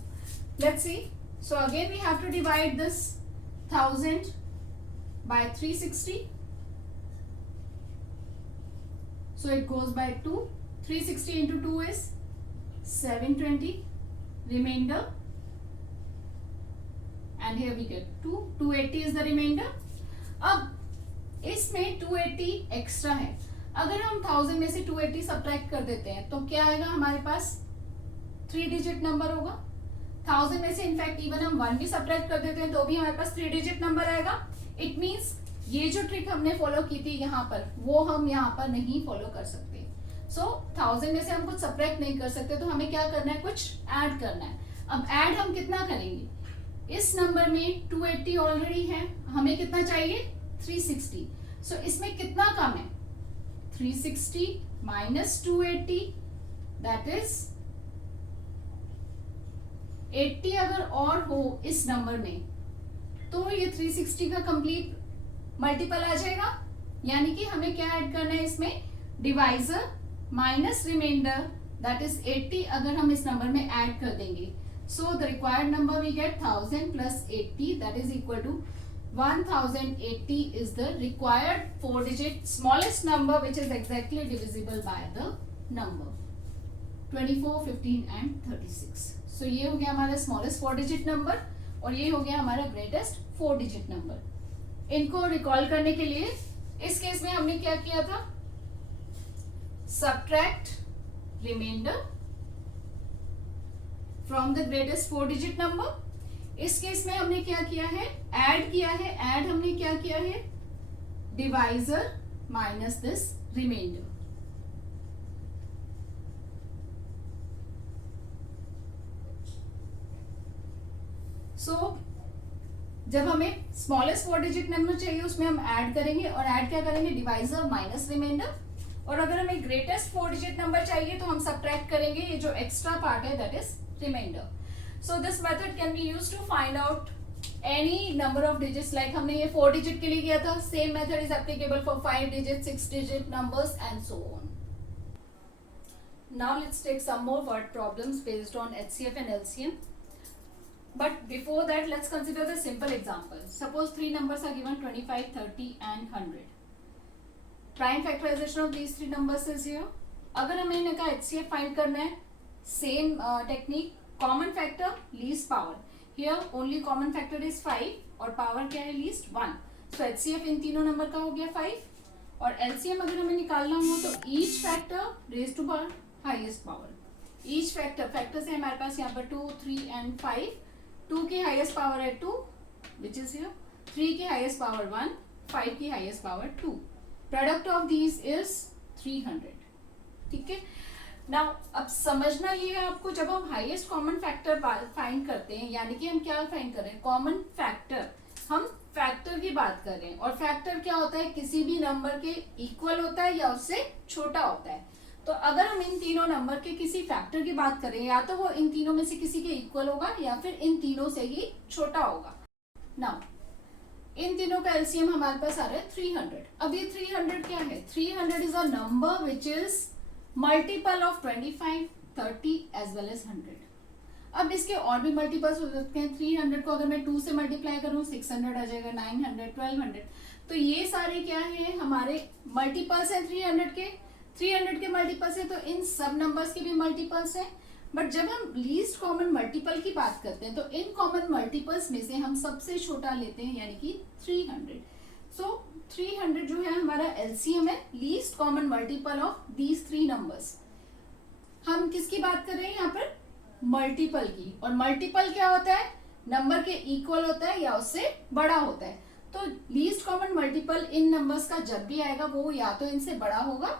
Let's see. So again we have to divide this 1000 by 360. So it goes by 2. 360 into 2 is 720. Remainder. And here we get 2. 280 is the remainder. अब इसमें 280 एक्स्ट्रा है. अगर हम 1000 में से 280 सब्ट्रैक्ट कर देते हैं तो क्या आएगा हमारे पास, 3 डिजिट नंबर होगा. 1000 में से इनफैक्ट इवन हम 1 भी सब्ट्रैक्ट कर देते हैं तो भी हमारे पास 3 डिजिट नंबर आएगा. इट मीन्स ये जो ट्रिक हमने फॉलो की थी यहाँ पर वो हम यहाँ पर नहीं फॉलो कर सकते. सो 1000 में से हम कुछ सब्ट्रैक्ट नहीं कर सकते तो हमें क्या करना है, कुछ ऐड करना है. अब ऐड हम कितना करेंगे, इस नंबर में 280 ऑलरेडी है, हमें कितना चाहिए 360. सो इसमें कितना कम है, 360 माइनस 280 दैट इज 80. अगर और हो इस नंबर में तो ये 360 का कंप्लीट मल्टीपल आ जाएगा. यानी कि हमें क्या ऐड करना है इसमें, divisor minus remainder that is 80 अगर हम इस नंबर में ऐड कर देंगे. So the required number we get 1000 plus 80 that is equal to 1080 is the required 4-digit smallest number which is exactly divisible by the number 24, 15 and 36. So ये हो गया हमारा smallest 4-digit number और ये हो गया हमारा greatest 4-digit number. इनको रिकॉल करने के लिए इस केस में हमने क्या किया था, subtract remainder from the greatest 4-digit number. इस केस में हमने क्या किया है, ऐड किया है. ऐड हमने क्या किया है, डिवाइजर माइनस दिस रिमाइंडर. सो जब हमें स्मॉलेस्ट 4-digit नंबर चाहिए उसमें हम ऐड करेंगे और ऐड क्या करेंगे, डिवाइजर माइनस रिमाइंडर. और अगर हमें ग्रेटेस्ट 4-digit नंबर चाहिए तो हम सब्ट्रैक्ट करेंगे ये जो एक्स्ट्रा पार्ट है, that is remainder. So this method can be used to find out any number of digits. Like हमने ये 4-digit के लिए किया था. Same method is applicable for 5-digit, 6-digit numbers and so on. Now let's take some more word problems based on HCF and LCM. But before that, let's consider the simple example. Suppose 3 numbers are given 25, 30 and 100. Prime factorization of these 3 numbers is here. अगर हमें इनका HCF find करना है, same technique. Common factor least power. Here only common factor is 5 और power क्या है, least 1. सो HCF इन तीनों number का हो गया 5 और एलसीएम अगर हमें निकालना हो तो each factor raise to power highest power. Each factor से हमारे पास यहाँ पर 2, 3 एंड 5. 2 की हाईएस्ट पावर है 2 विच इज हियर. 3 की हाईएस्ट पावर 1, 5 की highest power 2. Product of these is 300. ठीक है. नाउ अब समझना ये है आपको, जब हम हाईएस्ट कॉमन फैक्टर फाइंड करते हैं, यानी कि हम क्या फाइंड कर रहे हैं, कॉमन फैक्टर. हम फैक्टर की बात कर रहे हैं और फैक्टर क्या होता है, किसी भी नंबर के इक्वल होता है या उससे छोटा होता है. तो अगर हम इन तीनों नंबर के किसी फैक्टर की बात करें, या तो वो इन तीनों में से किसी के इक्वल होगा या फिर इन तीनों से ही छोटा होगा. नाउ इन तीनों का एलसीएम हमारे पास आ रहा है 300. अब ये 300 क्या है, 300 is a number which is multiple of 25, 30 as well as 100. अब इसके और भी मल्टीपल्स हो सकते हैं. 300 को अगर मैं 2 से मल्टीप्लाई करूं 600 आ जाएगा, 900, 1200. तो ये सारे क्या है, हमारे मल्टीपल्स हैं 300 के. 300 के मल्टीपल्स है तो इन सब नंबर्स के भी मल्टीपल्स हैं. बट जब हम लीस्ट कॉमन मल्टीपल की बात करते हैं तो इन कॉमन मल्टीपल्स में से हम सबसे छोटा लेते हैं, यानी कि 300. सो 300 जो है हमारा एलसीएम है, least common multiple of these 3 numbers. हम किसकी बात कर रहे हैं यहाँ पर, मल्टीपल की. और मल्टीपल क्या होता है, नंबर के इक्वल होता है या उससे बड़ा होता है. तो लीस्ट कॉमन मल्टीपल इन नंबर्स का जब भी आएगा वो या तो इनसे बड़ा होगा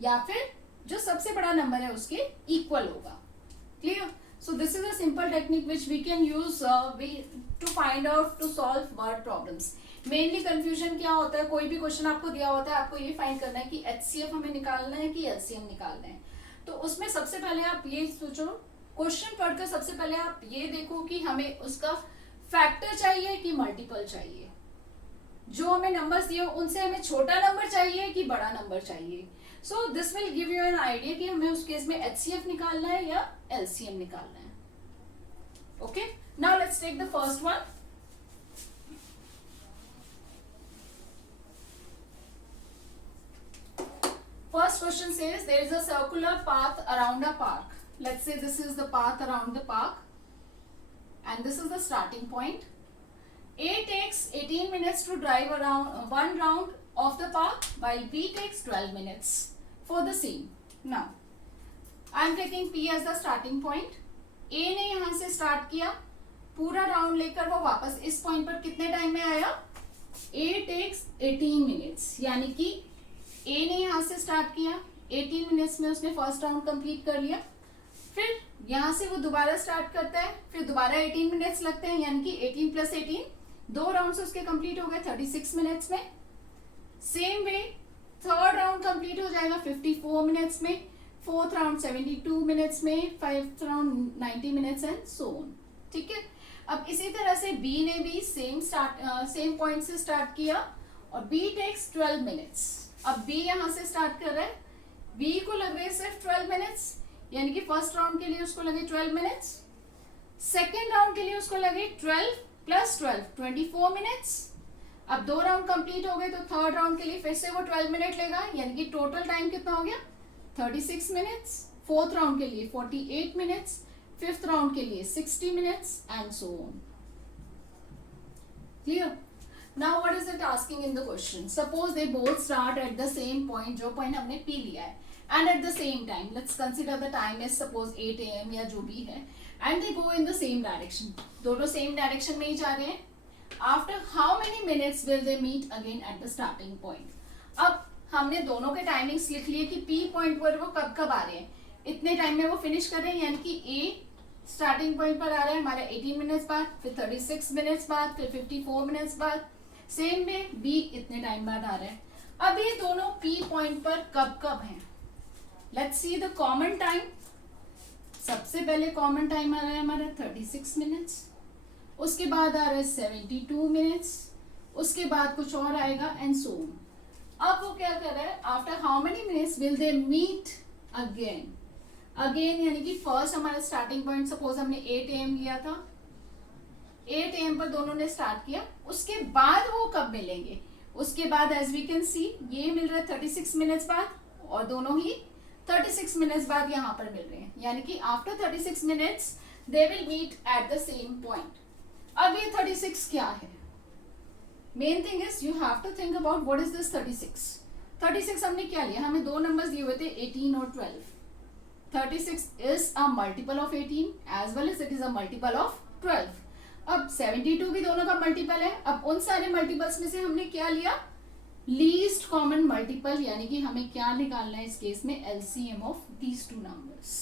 या फिर जो सबसे बड़ा नंबर है उसके इक्वल होगा. Clear. So this is a simple technique which we can use to find out to solve word problems. Mainly confusion क्या होता है, कोई भी क्वेश्चन आपको दिया होता है, आपको ये फाइंड करना है कि एचसीएफ हमें निकालना है कि एलसीएम निकालना है. तो उसमें सबसे पहले आप ये सोचो, क्वेश्चन पढ़कर सबसे पहले आप ये देखो कि हमें उसका फैक्टर चाहिए कि मल्टीपल चाहिए. जो हमें नंबर्स दिए उनसे हमें छोटा नंबर चाहिए कि बड़ा नंबर चाहिए. So this will give you an idea कि हमें उस केस में एचसीएफ निकालना है या एलसीएम निकालना है. Okay, now let's take the first one. First question says there is a circular path around a park. Let's say this is the path around the park and this is the starting point. A takes 18 minutes to drive around one round of the park while B takes 12 minutes for the same. Now I am taking P as the starting point. A ने यहाँ से start किया, पूरा round लेकर वो वापस इस point पर कितने टाइम में आया, A takes 18 minutes. यानी कि ए ने यहाँ से स्टार्ट किया, 18 मिनट्स में उसने फर्स्ट राउंड कंप्लीट कर लिया. फिर यहाँ से वो दोबारा स्टार्ट करता है, फिर दोबारा 18 मिनट्स लगते हैं, यानी कि 18 प्लस 18 2 राउंड उसके कंप्लीट हो गए 36 मिनट्स में. Same way third round complete हो जाएगा 54 मिनट्स में, फोर्थ राउंड 72 मिनट्स में, fifth round 90 minutes and so on. ठीक है. अब इसी तरह से बी ने भी सेम पॉइंट से स्टार्ट किया और बी टेक्स 12 मिनट्स. अब बी यहाँ से स्टार्ट कर रहा है, बी को लग रहे हैं सिर्फ 12 मिनट्स, यानी कि फर्स्ट राउंड के लिए उसको लगे 12 मिनट्स, सेकेंड राउंड के लिए उसको लगे 12 प्लस 12 24 मिनट्स। अब 2 राउंड कंप्लीट हो गए तो थर्ड राउंड के लिए फिर से वो 12 मिनट लेगा, यानी कि टोटल टाइम कितना हो गया 36 मिनट्स। फोर्थ राउंड के लिए 48 मिनट्स, फिफ्थ राउंड के लिए 60 minutes and so on. Clear? Now what is it asking in the question? Suppose they both start at the same point, जो पॉइंट हमने पी लिया है, and at the same time, let's consider the time is suppose 8 AM या जो भी है, and they go in the same direction, दोनों same direction में ही जा रहे हैं। After how many minutes will they meet again at the starting point? अब हमने दोनों के टाइमिंग्स लिख लिए कि पी पॉइंट पर वो कब कब आ रहे हैं, इतने टाइम में वो फिनिश कर रहे हैं, यानी कि ए स्टार्टिंग पॉइंट पर आ रहा है हमारा 18 मिनट्स बाद, फिर 36 मिनट्स बाद, फिर 54 मिनट्स बाद। सेम में बी इतने टाइम बाद आ रहा है। अब ये दोनों पी पॉइंट पर कब कब हैं? Let's see the common time. सबसे पहले कॉमन टाइम आ रहा है हमारा 36 मिनट्स, उसके बाद आ रहा है 72 मिनट्स, उसके बाद कुछ और आएगा एंड सो ऑन। अब वो क्या कर रहा है, after how many minutes will they meet again? Again यानी कि फर्स्ट हमारा स्टार्टिंग पॉइंट सपोज हमने 8 AM लिया था, 8 AM पर दोनों ने स्टार्ट किया, उसके बाद वो कब मिलेंगे? उसके बाद एज वी कैन सी ये मिल रहा है 36 मिनट्स बाद, और दोनों ही 36 मिनट्स बाद यहाँ पर मिल रहे हैं, यानी कि after 36 minutes they will meet at the same point. अब ये 36 क्या है? Main thing is you have to think about what is this 36। 36 हमने क्या लिया, हमें दो नंबर्स दिए हुए थे 18 और 12। 36 is a multiple of 18 as well as it is a multiple of 12. अब 72 भी दोनों का मल्टीपल है। अब उन सारे मल्टीपल्स में से हमने क्या लिया, लीस्ट कॉमन मल्टीपल, यानी कि हमें क्या निकालना है इस केस में, LCM of these two numbers.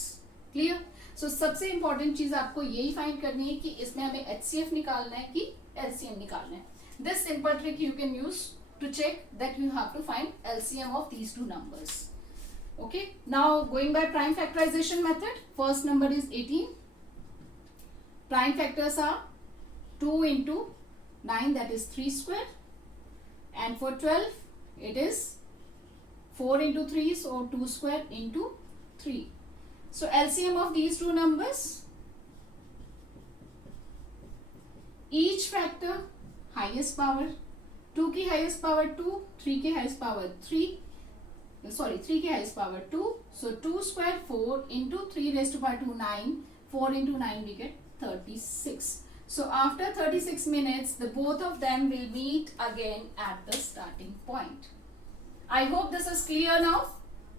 Clear? So सबसे इंपॉर्टेंट चीज आपको यही फाइंड करनी है कि इसमें हमें HCF निकालना है कि LCM निकालना है। This simple trick you can use to check that you have to find LCM of these two numbers. Okay, now going by prime factorization method, first number is 18. Prime factors are 2 into 9, that is 3 square, and for 12 it is 4 into 3, so 2 square into 3. So LCM of these two numbers, each factor highest power, 2 की highest power 2, 3 की highest power 3, sorry 3 की highest power 2, so 2 square 4 into 3 raised to power 2 9, 4 into 9 we get 36. So after 36 minutes the both of them will meet again at the starting point. I hope this is clear now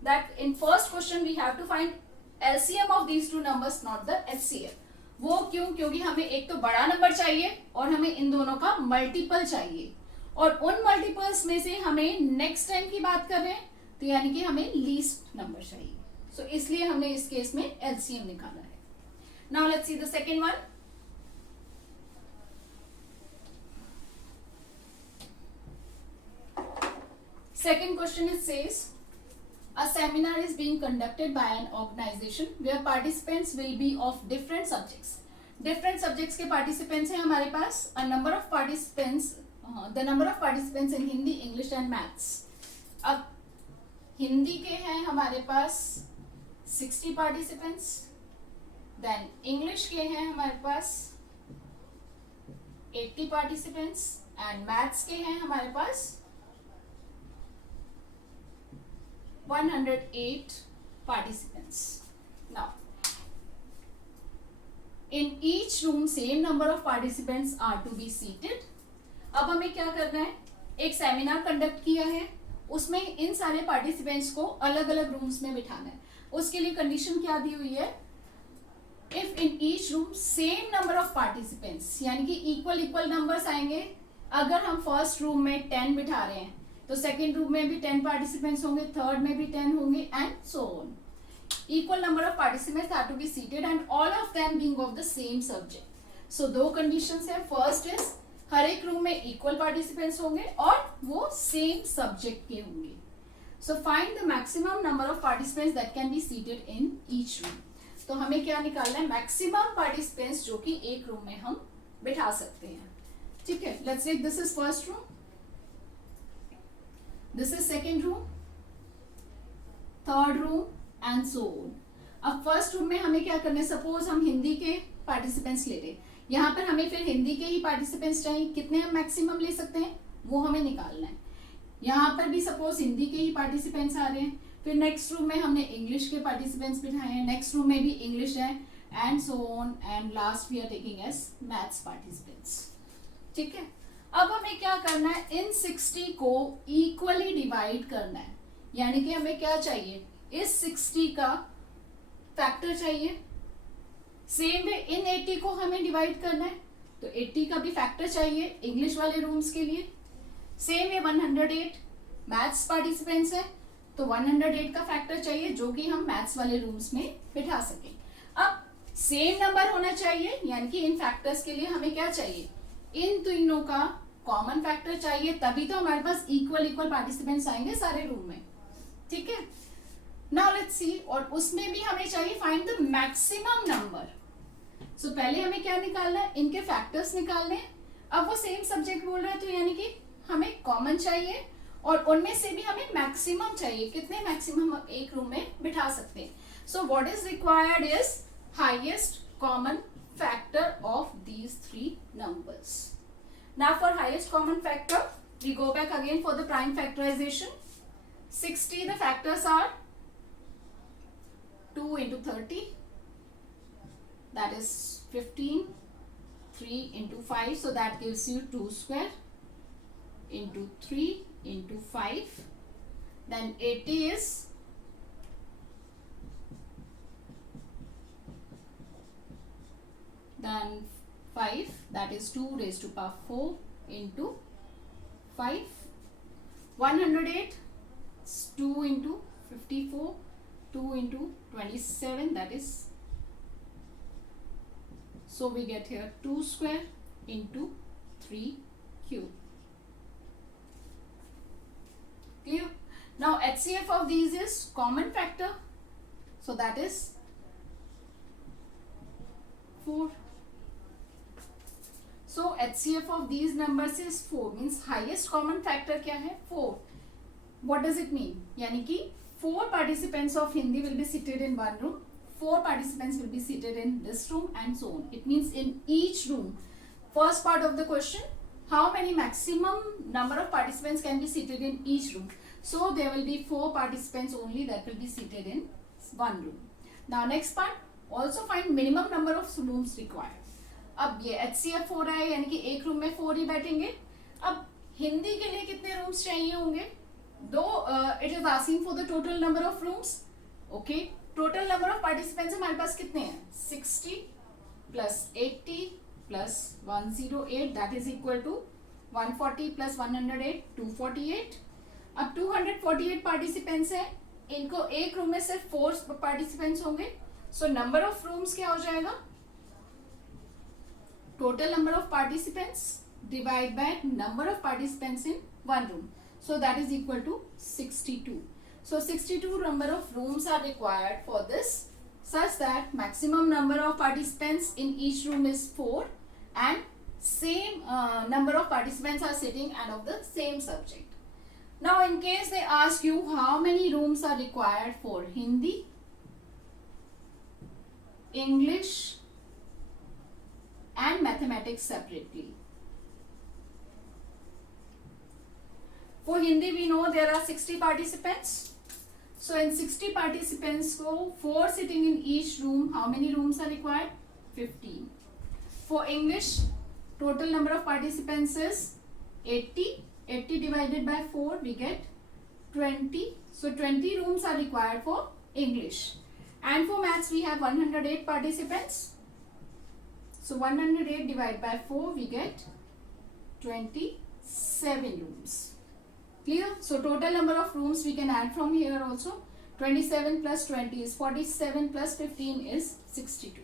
that in first question we have to find LCM of these two numbers, not the HCF. वो क्यों? क्योंकि हमें एक तो बड़ा number चाहिए और हमें इन दोनों का मल्टीपल चाहिए, और उन मल्टीपल्स में से हमें नेक्स्ट टाइम की बात कर रहे हैं तो यानी कि हमें लीस्ट नंबर चाहिए। सो इसलिए हमने इस केस में LCM निकाला है। Now let's see the second one. Second question it says a seminar is being conducted by an organization where participants will be of different subjects. Different subjects के participants हैं हमारे पास। A number of participants, the number of participants in Hindi, English and Maths. अब हिंदी के हैं हमारे पास 60 participants, then English के हैं हमारे पास 80 पार्टिसिपेंट्स, एंड मैथ्स के हैं हमारे पास 108 participants. Now, in each room same number of participants are to be seated. अब हमें क्या करना है, एक सेमिनार कंडक्ट किया है, उसमें इन सारे पार्टिसिपेंट्स को अलग अलग रूम्स में बिठाना है। उसके लिए कंडीशन क्या दी हुई है, if in each room same number of participants, यानी कि इक्वल इक्वल नंबर्स आएंगे। अगर हम फर्स्ट रूम में 10 बिठा रहे हैं तो सेकेंड रूम में भी 10 पार्टिसिपेंट्स होंगे, थर्ड में भी 10 होंगे and so on. Equal number of participants are to be seated and all of them being of the same subject. So दो कंडीशंस है, फर्स्ट इज हर एक रूम में इक्वल पार्टिसिपेंट्स होंगे और वो सेम सब्जेक्ट के होंगे। So find the maximum number of participants that can be seated in each room. तो हमें क्या निकालना है, मैक्सिमम पार्टिसिपेंट्स जो कि एक रूम में हम बिठा सकते हैं। ठीक है, let's take this is first room, this is second room, third room and so on. अब फर्स्ट रूम में हमें क्या करना है, सपोज हम हिंदी के पार्टिसिपेंट्स ले रहे हैं, यहाँ पर हमें फिर हिंदी के ही पार्टिसिपेंट्स चाहिए, कितने हम मैक्सिमम ले सकते हैं वो हमें निकालना है। यहाँ पर भी सपोज हिंदी के ही पार्टिसिपेंट्स आ रहे हैं, फिर नेक्स्ट रूम में हमने इंग्लिश के पार्टिसिपेंट्स बिठाए हैं, नेक्स्ट रूम में भी इंग्लिश है, and so on, and last we are taking as maths participants. ठीक है, अब हमें क्या करना है, इन 60 को इक्वली डिवाइड करना है, यानी कि हमें क्या चाहिए, इस 60 का फैक्टर चाहिए। सेम वे इन 80 को हमें डिवाइड करना है, तो 80 का भी फैक्टर चाहिए इंग्लिश वाले रूम्स के लिए। सेम वे 108 मैथ्स पार्टिसिपेंट्स है, तो 108 का फैक्टर चाहिए जो कि हम मैथ्स वाले रूम्स में बिठा सकें। अब सेम नंबर होना चाहिए, यानी कि इन फैक्टर्स के लिए हमें क्या चाहिए, इन तीनों का कॉमन फैक्टर चाहिए, तभी तो हमारे पास इक्वल पार्टिसिपेंट्स आएंगे सारे रूम में। ठीक है, नाउ लेट्स सी, और उसमें भी हमें चाहिए फाइंड द मैक्सिमम नंबर। सो पहले हमें क्या निकालना है, इनके फैक्टर्स निकालने हैं। अब वो सेम सब्जेक्ट बोल रहे हैं, तो यानी कि हमें कॉमन चाहिए और उनमें से भी हमें मैक्सिमम चाहिए, कितने मैक्सिमम हम एक रूम में बिठा सकते हैं। So what is required is highest common factor of these 3 numbers. Now for highest common factor, we go back again for the prime factorization. 60, the factors are 2 into 30, that is 15, 3 into 5, so that gives you 2 square into 3 into 5, then 80 is 5, that is 2 raised to power 4 into 5, 108 is 2 into 54, 2 into 27, that is, so we get here 2 square into 3 cube. Clear? Now HCF of these is common factor, so that is 4. So HCF of these numbers is 4, means highest common factor क्या है, 4. What does it mean? यानी कि 4 participants of Hindi will be seated in one room, 4 participants will be seated in this room, and so on. It means in each room, first part of the question, how many maximum number of participants can be seated in each room? So there will be 4 participants only that will be seated in one room. Now next part, also find minimum number of rooms required. अब ये HCF हो रहा है, यानी कि एक room में 4 ही बैठेंगे। अब हिंदी के लिए कितने रूम्स चाहिए होंगे, दो, it is asking for the total number of rooms. Okay, total number of participants हमारे पास कितने हैं, 60 plus 80 plus 108, that is equal to 140 plus 108, 248। अब 248 पार्टिसिपेंट्स हैं, इनको एक रूम में सिर्फ 4 पार्टिसिपेंट्स होंगे, सो नंबर ऑफ रूम्स क्या हो जाएगा, total number of participants divided by number of participants in one room, so that is equal to 62. So 62 number of rooms are required for this, such that maximum number of participants in each room is 4 and same number of participants are sitting and of the same subject. Now in case they ask you how many rooms are required for Hindi, English and mathematics separately. For Hindi we know there are 60 participants, so in 60 participants को 4 sitting in each room, how many rooms are required, 15. For English, total number of participants is 80, 80 divided by 4 we get 20, so 20 rooms are required for English. And for maths we have 108 participants, so 108 divided by 4 we get 27 rooms. Clear? So total number of rooms we can add from here also, 27 plus 20 is 47 plus 15 is 62.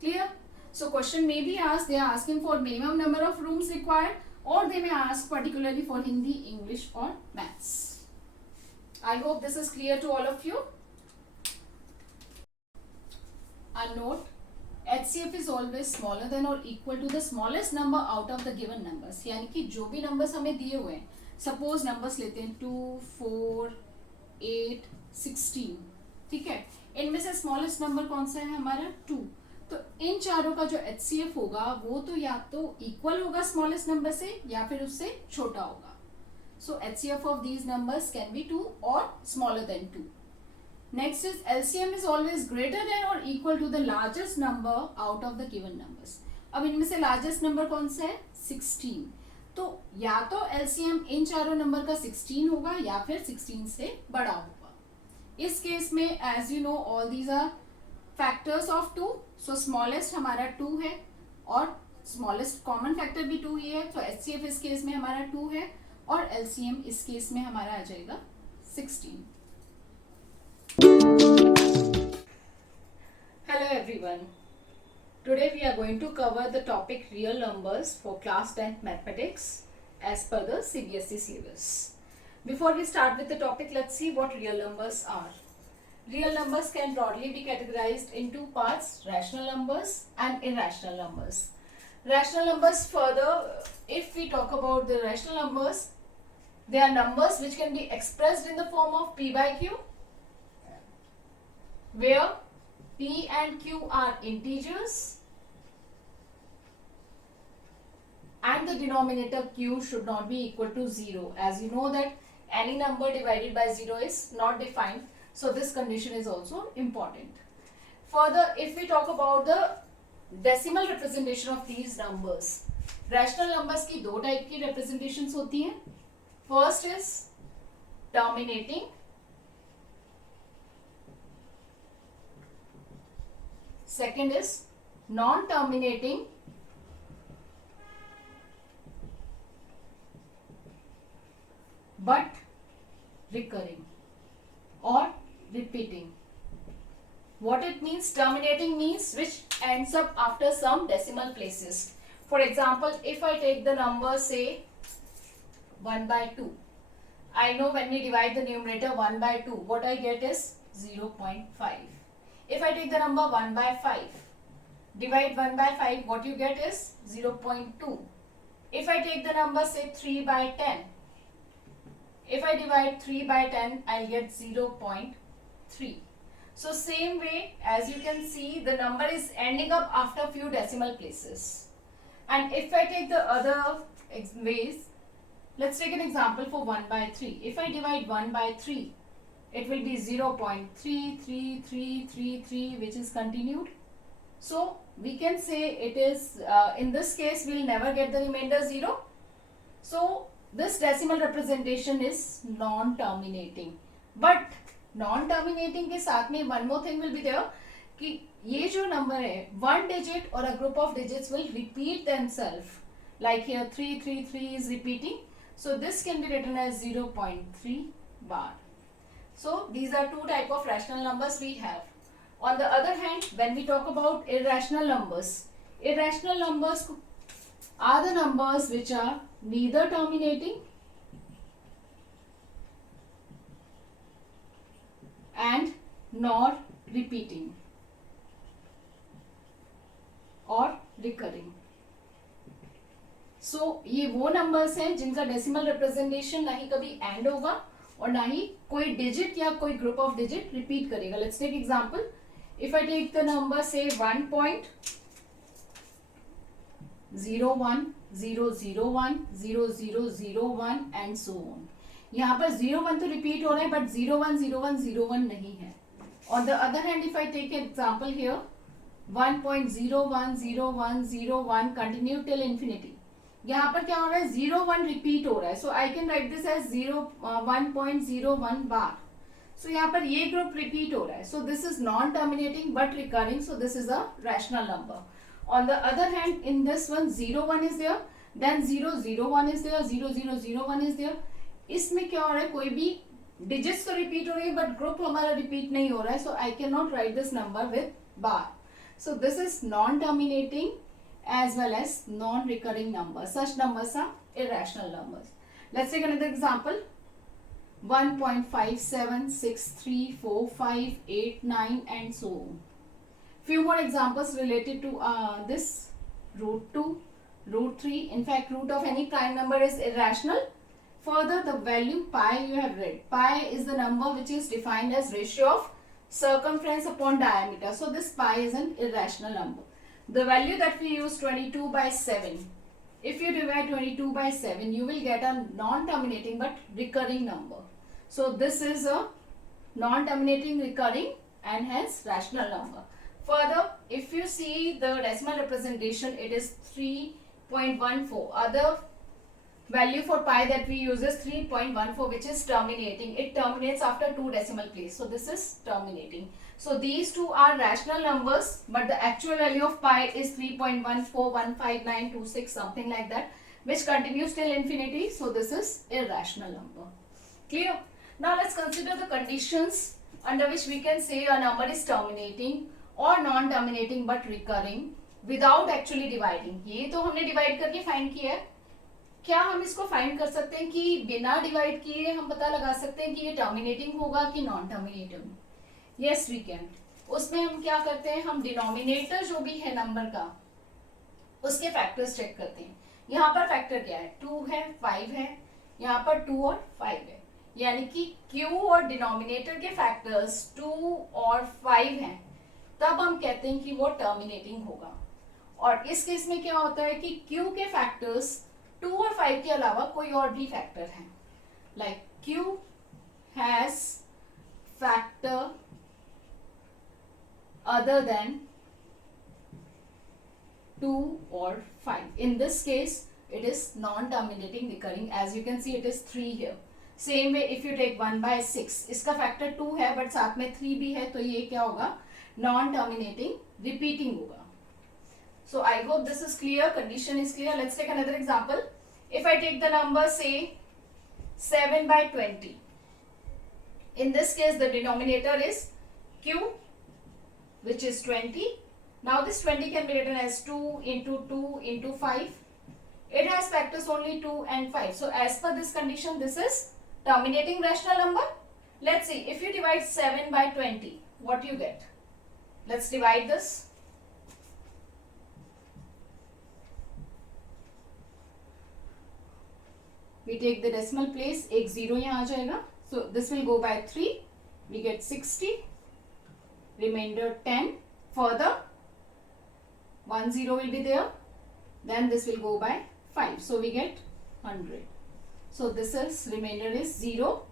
Clear? So question may be asked, they are asking for minimum number of rooms required, or they may ask particularly for Hindi, English or maths. I hope this is clear to all of you. A note, HCF is always smaller than or equal to the smallest number out of the given numbers. यानी कि जो भी numbers हमें दिए हुए हैं, suppose numbers लेते हैं 2, 4, 8, 16, ठीक है, इनमें से smallest number कौन सा है हमारा 2, तो इन चारों का जो HCF होगा वो तो या तो इक्वल होगा स्मॉलेस्ट नंबर से या फिर उससे छोटा होगा. So HCF of these numbers can be 2 or smaller than 2. Next is LCM is always greater than or equal to the largest number out of the given numbers. अब इनमें से largest number कौन सा है? 16. तो या तो LCM इन चारों नंबर का 16 होगा या फिर 16 से बड़ा होगा. इस केस में as you know all these are factors of 2. So smallest हमारा 2 है और smallest common factor भी 2 ही है. तो HCF इस केस में हमारा 2 है और LCM इस केस में हमारा आ जाएगा 16. Hello everyone. Today we are going to cover the topic real numbers for class 10th mathematics as per the CBSE syllabus. Before we start with the topic, let's see what real numbers are. Real numbers can broadly be categorized in two parts: rational numbers and irrational numbers. Rational numbers, further, if we talk about the rational numbers, they are numbers which can be expressed in the form of P by Q, where P and Q are integers and the denominator Q should not be equal to 0. As you know that any number divided by 0 is not defined, so this condition is also important. Further, if we talk about the decimal representation of these numbers, rational numbers की दो type की representations होती हैं. First is terminating, second is non-terminating, but recurring or repeating. What it means? Terminating means which ends up after some decimal places. For example, if I take the number say 1 by 2, I know when we divide the numerator 1 by 2, what I get is 0.5. If I take the number 1 by 5, divide 1 by 5, what you get is 0.2. If I take the number say 3 by 10, if I divide 3 by 10, I'll get 0.3. So same way, as you can see, the number is ending up after few decimal places. And if I take the other ways, let's take an example for 1 by 3. If I divide 1 by 3, it will be 0.33333, which is continued. So we can say it is, in this case, we will never get the remainder 0. So this decimal representation is non-terminating. But non-terminating के साथ में one more thing will be there कि ये जो number है, one digit or a group of digits will repeat themselves. Like here 333 is repeating. So this can be written as 0.3 bar. So these are two type of rational numbers we have. On the other hand, when we talk about irrational numbers are the numbers which are neither terminating and nor repeating or recurring. So ये वो numbers हैं जिनका decimal representation ना ही कभी end होगा और ना ही कोई digit या कोई group of digit repeat करेगा. Let's take example. If I take the number say 1.0100100001 and so on. यहाँ पर 01 तो repeat हो रहा है but 010101 नहीं है. On the other hand, if I take an example here 1.010101 continue till infinity. यहाँ पर क्या हो रहा है 01 रिपीट हो रहा है. So I can write this as 1.01 bar. So यहाँ पर ये ग्रुप रिपीट हो रहा है. So this is non terminating but recurring. So this is a rational number. On the other hand in this one 01 is there, then 001 is there, 0001 is there. इसमें क्या हो रहा है कोई भी डिजिट्स तो रिपीट हो रही है बट ग्रुप हमारा रिपीट नहीं हो रहा है. So I can not write this number with bar. So this is non terminating as well as non-recurring numbers. Such numbers are irrational numbers. Let's take another example. 1.57634589 and so on. Few more examples related to this. Root 2, root 3. In fact, root of any prime number is irrational. Further, the value pi you have read. Pi is the number which is defined as ratio of circumference upon diameter. So this pi is an irrational number. The value that we use 22 by 7. If you divide 22 by 7, you will get a non-terminating but recurring number. So this is a non-terminating, recurring, and hence rational number. Further, if you see the decimal representation, it is 3.14. Other value for pi that we use is 3.14, which is terminating. It terminates after 2 decimal place. So this is terminating. So these two are rational numbers, but the actual value of pi is 3.1415926, something like that, which continues till infinity. So this is irrational number. Clear? Now let's consider the conditions under which we can say a number is terminating or non-terminating but recurring without actually dividing. ये तो हमने divide करके find किया है. क्या हम इसको find कर सकते हैं कि बिना डिवाइड किए हम पता लगा सकते हैं कि ये टर्मिनेटिंग होगा कि non terminating? Yes we can. उसमें हम क्या करते हैं, हम डिनोमिनेटर जो भी है नंबर का उसके फैक्टर्स चेक करते हैं. यहाँ पर फैक्टर क्या है, 2 है, 5 है, यहाँ पर 2 और 5 है, यानी कि q और डिनोमिनेटर के फैक्टर्स 2 और 5 हैं, तब हम कहते हैं कि वो टर्मिनेटिंग होगा. और इस केस में क्या होता है कि q के फैक्टर्स 2 और 5 के अलावा कोई और भी फैक्टर है, like q has factor other than 2 or 5. In this case, it is non-terminating recurring. As you can see, it is 3 here. Same way, if you take 1 by 6, इसका फैक्टर 2 है बट साथ में 3 भी है, तो ये क्या होगा, non-terminating repeating होगा. So I hope this is clear. Condition is clear. Let's take another example. If I take the number say 7 by 20, in this case the denominator is q, which is 20. Now this 20 can be written as 2 into 2 into 5. It has factors only 2 and 5. So as per this condition, this is terminating rational number. Let's see, if you divide 7 by 20, what you get? Let's divide this. We take the decimal place, एक 0 यहाँ आ जाएगा. So this will go by 3. We get 60. Remainder 10. Further 1 0 will be there, then this will go by 5, so we get 100. So this is remainder is 0.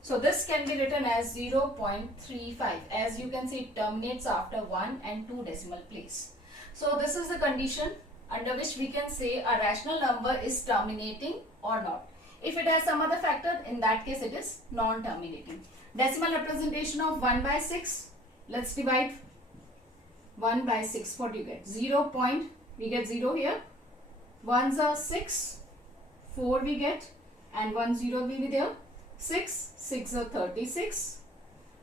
So this can be written as 0.35. As you can see, it terminates after 1 and 2 decimal place. So this is the condition under which we can say a rational number is terminating or not. If it has some other factor, in that case it is non-terminating. Decimal representation of 1 by 6. Let's divide 1 by 6. What do you get? 0. We get 0 here. 1s are 6. 4 we get. And 1 0 will be there. 6. 6 are 36.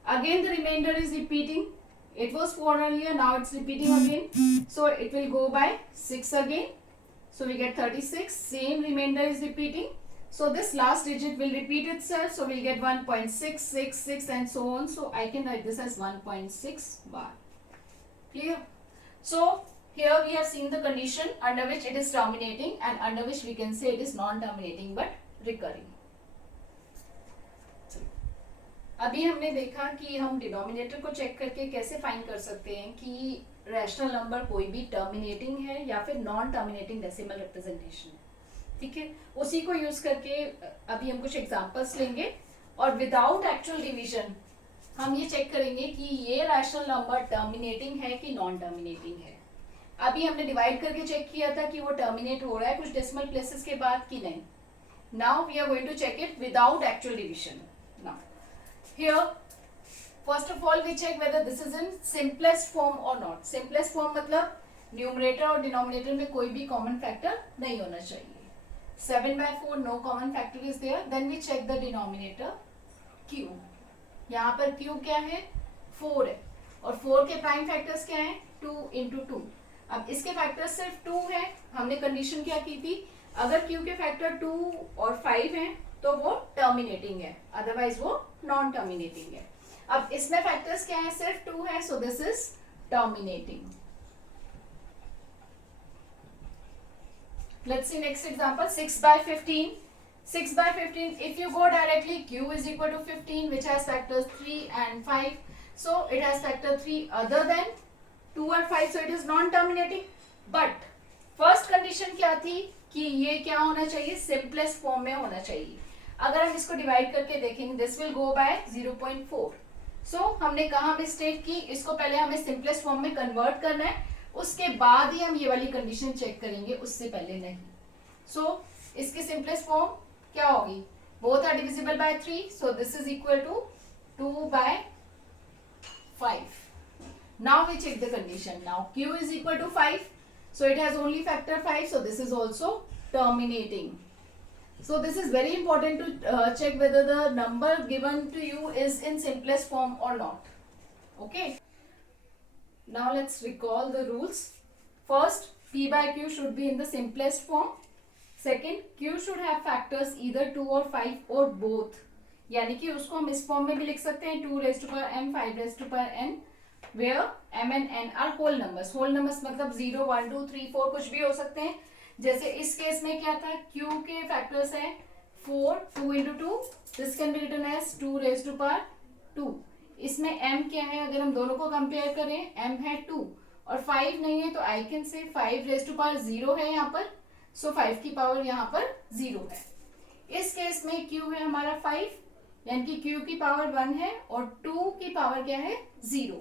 Again the remainder is repeating. It was 4 earlier. Now it's repeating again. So it will go by 6 again. So we get 36. Same remainder is repeating. So this last digit will repeat itself. So we'll get 1.666 and so on. So I can write this as 1.6 bar. Clear? So here we have seen the condition under which it is terminating and under which we can say it is non-terminating but recurring. अभी हमने देखा कि हम denominator को check करके कैसे find कर सकते हैं कि रैशनल नंबर कोई भी टर्मिनेटिंग है या फिर नॉन टर्मिनेटिंग डेसिमल रिप्रेजेंटेशन है. ठीक है, उसी को यूज करके अभी हम कुछ एग्जांपल्स लेंगे और विदाउट एक्चुअल डिवीजन हम ये चेक करेंगे कि ये रैशनल नंबर टर्मिनेटिंग है कि नॉन टर्मिनेटिंग है. अभी हमने डिवाइड करके चेक किया था कि वो टर्मिनेट हो रहा है कुछ डेसिमल प्लेसेस के बाद कि नहीं. Now we are going to check it without actual division. Now here first of all we check whether this is in simplest form और नॉट. सिंपलेस्ट फॉर्म मतलब न्यूमरेटर और डिनोमिनेटर में कोई भी कॉमन फैक्टर नहीं होना चाहिए. 7 by 4 no common factor is there. Then we check the denominator q. यहाँ पर q क्या है, 4 है और 4 के प्राइम फैक्टर्स क्या है, 2 into 2. अब इसके फैक्टर्स सिर्फ 2 है. हमने कंडीशन क्या की थी, अगर q के फैक्टर 2 और 5 हैं तो वो टर्मिनेटिंग है, अदरवाइज वो नॉन टर्मिनेटिंग है. अब इसमें फैक्टर्स क्या है, सिर्फ 2 है, so this is terminating. Let's see next example. 6 by 15. 6 by 15, if you go directly, q is equal to 15, which has factors 3 and 5. so it has factor 3 other than 2 और 5, so it is non terminating. but first condition क्या थी कि ये क्या होना चाहिए, simplest form में होना चाहिए. अगर हम इसको डिवाइड करके देखेंगे दिस विल गो बाय 0.4. सो हमने कहा मिस्टेक की, इसको पहले हमें सिंपलेस्ट फॉर्म में कन्वर्ट करना है, उसके बाद ही हम ये वाली कंडीशन चेक करेंगे, उससे पहले नहीं. सो इसकी सिंपलेस्ट फॉर्म क्या होगी, both are divisible by 3, so this is equal to 2/5. Now we check the condition. Now q is equal to 5, so it has only factor 5, so this is also terminating. So this is very important to check whether the number given to you is in simplest form or not. Okay. Now let's recall the rules. First, p by q should be in the simplest form. Second, q should have factors either 2 or 5 or both. यानी कि उसको हम इस form में भी लिख सकते हैं 2 raised to power m 5 raised to power n, where m and n are whole numbers. whole numbers मतलब 0 1 2 3 4 कुछ भी हो सकते हैं. जैसे इस केस में क्या था, q के फैक्टर्स हैं 4, 2 into 2, this can be written as 2 raised to power 2. इसमें m क्या है, अगर हम दोनों को कंपेयर करें, m है 2 और 5 नहीं है, तो आई कैन से 5 raised to power 0 है यहाँ पर, सो 5 की पावर यहाँ पर 0 है. इस केस में q है हमारा 5, यानी कि q की पावर 1 है और 2 की पावर क्या है 0.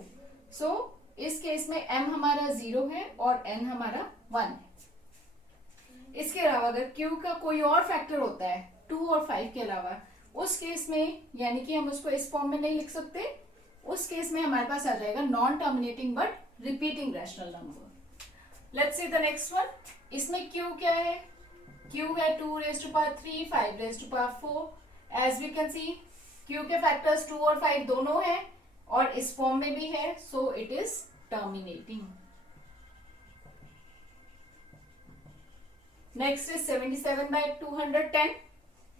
सो इस केस में m हमारा 0 है और n हमारा 1 है. इसके अलावा अगर q का कोई और फैक्टर होता है 2 और 5 के अलावा, उस केस में यानी कि हम उसको इस फॉर्म में नहीं लिख सकते, उस केस में हमारे पास आ जाएगा non terminating but repeating rational number. Let's see the next one. इसमें q क्या है, q है 2 raised to power 3 5 raised to power 4. As we can see q के फैक्टर्स 2 और 5 दोनों हैं और इस फॉर्म में भी है, so it is terminating. Next is 77/210.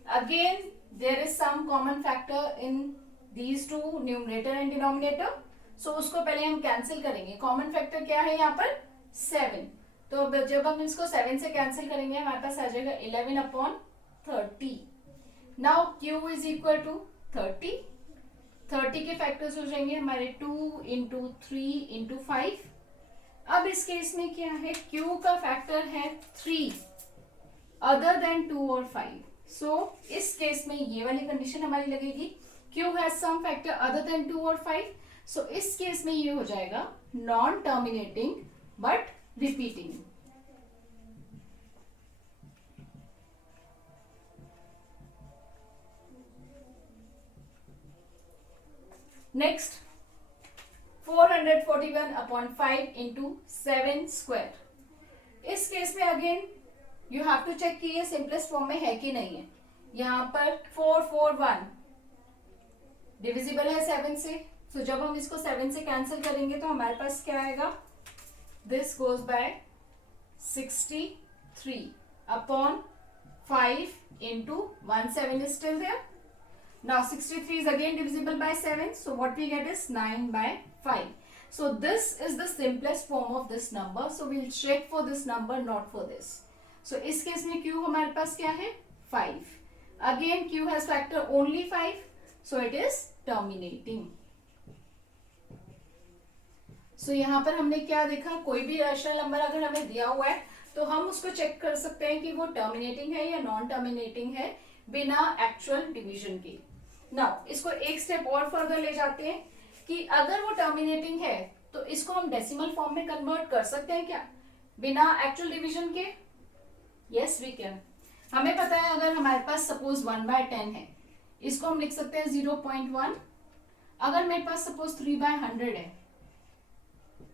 Again there is some common factor in these two, numerator and denominator. So उसको पहले हम कैंसिल करेंगे. कॉमन फैक्टर क्या है यहाँ पर 7, तो जब हम इसको 7 से कैंसिल करेंगे हमारे पास आ जाएगा 11/30. Now q is equal to 30. 30 के फैक्टर्स हो जाएंगे हमारे 2 into 3 into 5. अब इस केस में क्या है, q का फैक्टर है 3 अदर देन 2 और 5. सो इस केस में ये वाली कंडीशन हमारी लगेगी, q has some factor other than 2 और 5. सो इस केस में ये हो जाएगा non terminating but repeating. Next 441/5 into 7 square. इस केस में again you have to check कि ये सिंपलेस्ट फॉर्म में है कि नहीं है. यहाँ पर 441 डिविजिबल है 7 से, सो जब हम इसको 7 से कैंसिल करेंगे तो हमारे पास क्या आएगा, this goes bye 63/5 into 1 7 is still there. Now 63 is again divisible by 7, so what we get is 9/5. So this is the simplest form of this number, so we'll check for this number, not for this. So इस case में q हमारे पास क्या है 5. Again q has factor only 5, so it is terminating. So यहाँ पर हमने क्या देखा, कोई भी रैशनल नंबर अगर हमें दिया हुआ है तो हम उसको चेक कर सकते हैं कि वो टर्मिनेटिंग है या नॉन टर्मिनेटिंग है बिना एक्चुअल डिवीजन के. नाउ इसको एक स्टेप और फर्दर ले जाते हैं कि अगर वो टर्मिनेटिंग है तो इसको हम डेसिमल फॉर्म में कन्वर्ट कर सकते हैं क्या बिना एक्चुअल डिवीजन के. Yes we can. हमें पता है अगर हमारे पास सपोज 1/10 है, इसको हम लिख सकते हैं 0.1. अगर मेरे पास सपोज 3/100 है,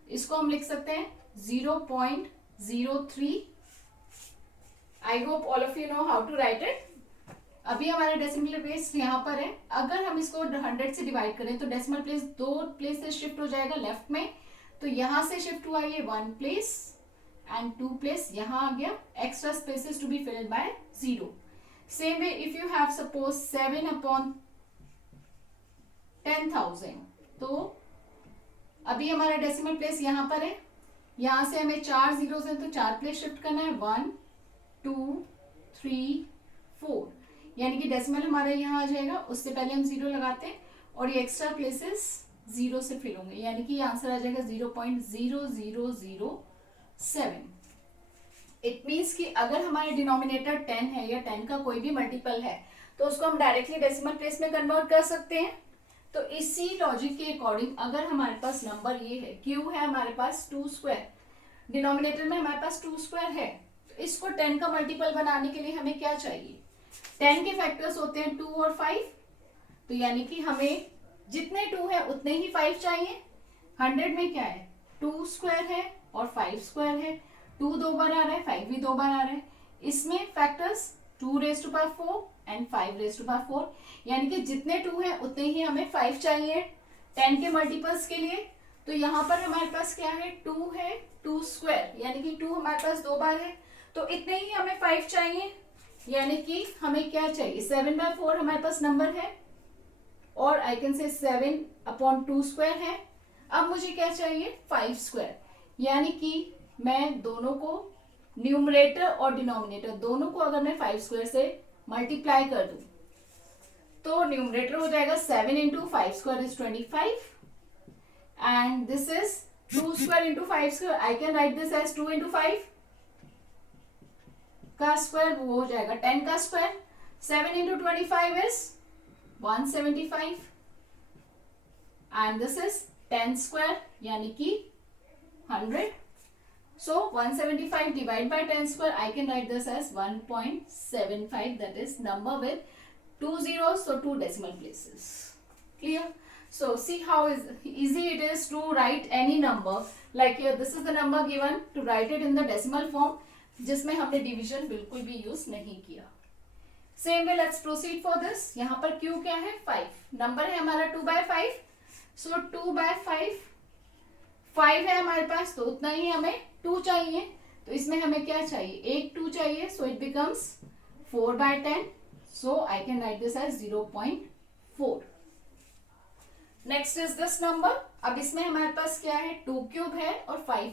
इसको हम लिख सकते हैं 0.03. I hope all of you know how to write it. अभी हमारा डेसिमल प्लेस यहाँ पर है, अगर हम इसको 100 से डिवाइड करें तो डेसिमल प्लेस 2 प्लेस से शिफ्ट हो जाएगा लेफ्ट में, तो यहाँ से शिफ्ट हुआ ये 1 प्लेस एंड 2 प्लेस यहाँ आ गया. Extra spaces to be filled by 0. Same way if you have suppose 7/10,000, तो अभी हमारा डेसिमल प्लेस यहाँ पर है, यहाँ से हमें 4 जीरोस हैं तो 4 प्लेस शिफ्ट करना है 1 2 3 4, यानी कि डेसिमल हमारा यहाँ आ जाएगा. उससे पहले हम 0 लगाते हैं और ये एक्स्ट्रा प्लेसेस जीरो से फिल होंगे, यानी कि आंसर आ जाएगा 0.0007। इट मीन्स कि अगर हमारे डिनोमिनेटर 10 है या 10 का कोई भी मल्टीपल है तो उसको हम डायरेक्टली डेसिमल प्लेस में कन्वर्ट कर सकते हैं। तो इसी लॉजिक के अकॉर्डिंग अगर हमारे पास नंबर ये है, क्यू है हमारे पास 2 स्क्वायर, डिनोमिनेटर में हमारे पास 2 स्क्वायर है, तो इसको 10 का मल्टीपल बनाने के लिए हमें क्या चाहिए, 10 के फैक्टर्स होते हैं 2 और 5, तो यानी कि हमें जितने 2 है उतने ही 5 चाहिए। 100 में क्या है, 2 स्क्वायर है और 5 स्क्वायर है, 2 दो बार आ रहा है, 5 भी दो बार आ रहा है, इसमें factors 2 raise to power 4 and 5 raise to power 4, यानी कि जितने 2 है उतने ही हमें 5 चाहिए 10 के मल्टीपल्स के लिए। तो यहाँ पर हमारे पास क्या है, 2 है, 2 स्क्वायर, यानी कि 2 हमारे पास दो बार है, तो इतने ही हमें 5 चाहिए, यानी कि हमें क्या चाहिए, 7/4 हमारे पास नंबर है, और आई कैन से 7/2 स्क्वायर है। अब मुझे क्या चाहिए, 5 स्क्वायर, यानी कि मैं दोनों को, न्यूमरेटर और डिनोमिनेटर दोनों को अगर मैं 5 स्क्वायर से मल्टीप्लाई कर दूं तो न्यूमरेटर हो जाएगा 7 into 5 square is 25 and this is 2 square into 5 square, I can write this as 2 into 5 का स्क्वायर, वो हो जाएगा 10 का square, 7 into 25 is 175 and this is 10 square यानी कि 100. So 175 divided by 10 square, I can write this as 1.75, that is number with 2 zeros, so 2 decimal places. Clear? So see how easy it is to write any number. Like here, this is the number given, to write it in the decimal form, जिसमें हमने division बिल्कुल भी use नहीं किया. Same way, let's proceed for this. यहाँ पर Q क्या है, 5. Number है हमारा 2/5. So 2/5. 5 है हमारे पास, तो उतना ही हमें 2 चाहिए, तो इसमें हमें क्या चाहिए, एक 2 चाहिए, so it becomes 4/10, so I can write this as 0.4. Next is this number. अब इसमें हमारे पास क्या है, 2 क्यूब है और 5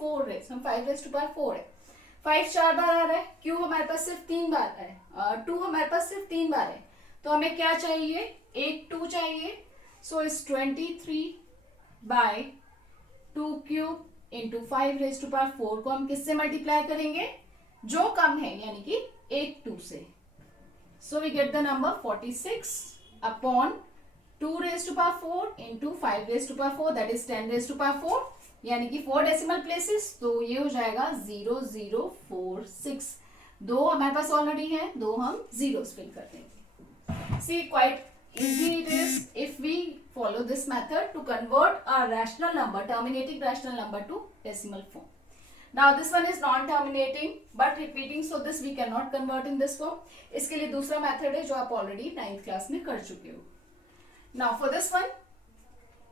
4 है, 5 रेज़ टू पावर 4 है, 5 4 बार आ रहा है, क्यूब हमारे पास सिर्फ 3 बार है, 2 हमारे पास सिर्फ 3 बार है, तो हमें क्या चाहिए, एक 2 चाहिए, सो इस 23/2 cube into 5 raise to power 4 को हम किससे मल्टीप्लाई करेंगे, जो कम है यानी कि एक 2 से, so we get the number 46/2 raise to power 4 into 5 raise to power 4, that is 10 raise to power 4, यानी कि 4 डेसिमल प्लेसेस, तो ये हो जाएगा 0046. 2 हमारे पास ऑलरेडी है, 2 हम जीरोस फिल कर देंगे. सी quite easy it is if we follow this method to convert a rational number, terminating rational number, to decimal form. Now this one is non-terminating but repeating, so this we cannot convert in this form. इसके लिए दूसरा method है जो आप already 9th class में कर चुके हो. Now for this one,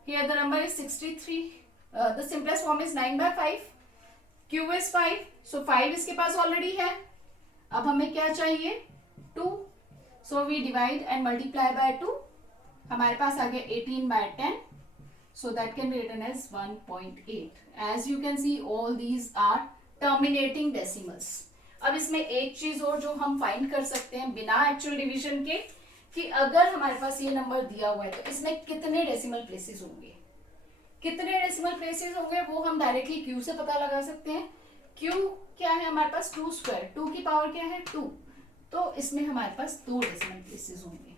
here the number is 63. The simplest form is 9/5. Q is 5, so 5 इसके पास already है. अब हमें क्या चाहिए, 2. So we divide and multiply by 2. हमारे पास आ गया 18/10. So that can be written as 1.8. As you can see, all these are terminating decimals. अब इसमें एक चीज और जो हम फाइंड कर सकते हैं बिना एक्चुअल डिवीजन के, कि अगर हमारे पास ये नंबर दिया हुआ है तो इसमें कितने डेसिमल प्लेसेस होंगे, कितने डेसिमल प्लेसेस होंगे वो हम डायरेक्टली क्यू से पता लगा सकते हैं. क्यू क्या है हमारे पास, 2 स्क्वायर, 2 की पावर क्या है 2, तो इसमें हमारे पास 2 डेसिमल प्लेसेस होंगे.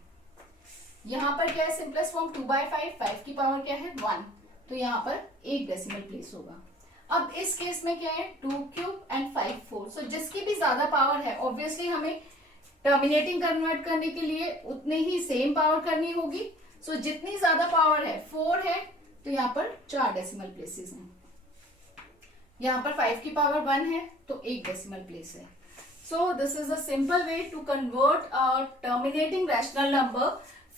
यहाँ पर क्या है, सिंपलेस्ट फॉर्म 2/5, 5 की पावर क्या है 1, तो यहाँ पर एक डेसिमल प्लेस होगा. अब इस केस में क्या है, 2 क्यूब एंड 5 4, सो जिसकी भी ज्यादा पावर है ऑब्वियसली हमें टर्मिनेटिंग कन्वर्ट करने के लिए उतने ही सेम पावर करनी होगी. सो जितनी ज्यादा पावर है 4 है, तो यहाँ पर 4 डेसिमल प्लेसेस हैं. यहाँ पर 5 की पावर 1 है तो एक डेसिमल प्लेस है. So this is a simple way to convert a terminating rational number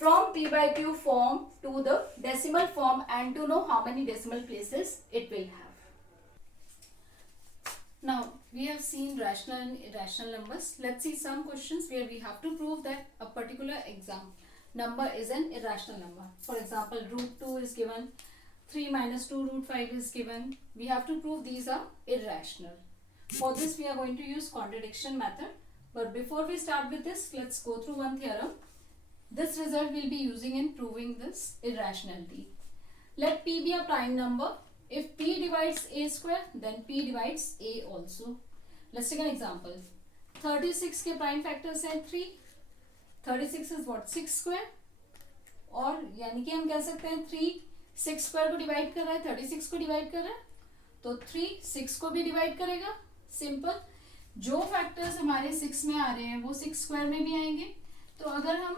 from p by q form to the decimal form and to know how many decimal places it will have. Now we have seen rational and irrational numbers. Let's see some questions where we have to prove that a particular number is an irrational number. For example, √2 is given, 3 minus 2 √5 is given. We have to prove these are irrational. For this we are going to use contradiction method, but before we start with this, let's go through one theorem. This result we'll be using in proving this irrationality. let p be a prime number. If p divides a square, then p divides a also. Let's take an example. 36 के prime factors हैं 3. 36 is what? 6 square. और यानी कि हम कह सकते हैं 3 6 square को डिवाइड कर रहा है, 36 को डिवाइड कर रहा है, तो 3 6 को भी डिवाइड करेगा. सिंपल. जो फैक्टर्स हमारे 6 में आ रहे हैं वो 6 स्क्वायर में भी आएंगे. तो अगर हम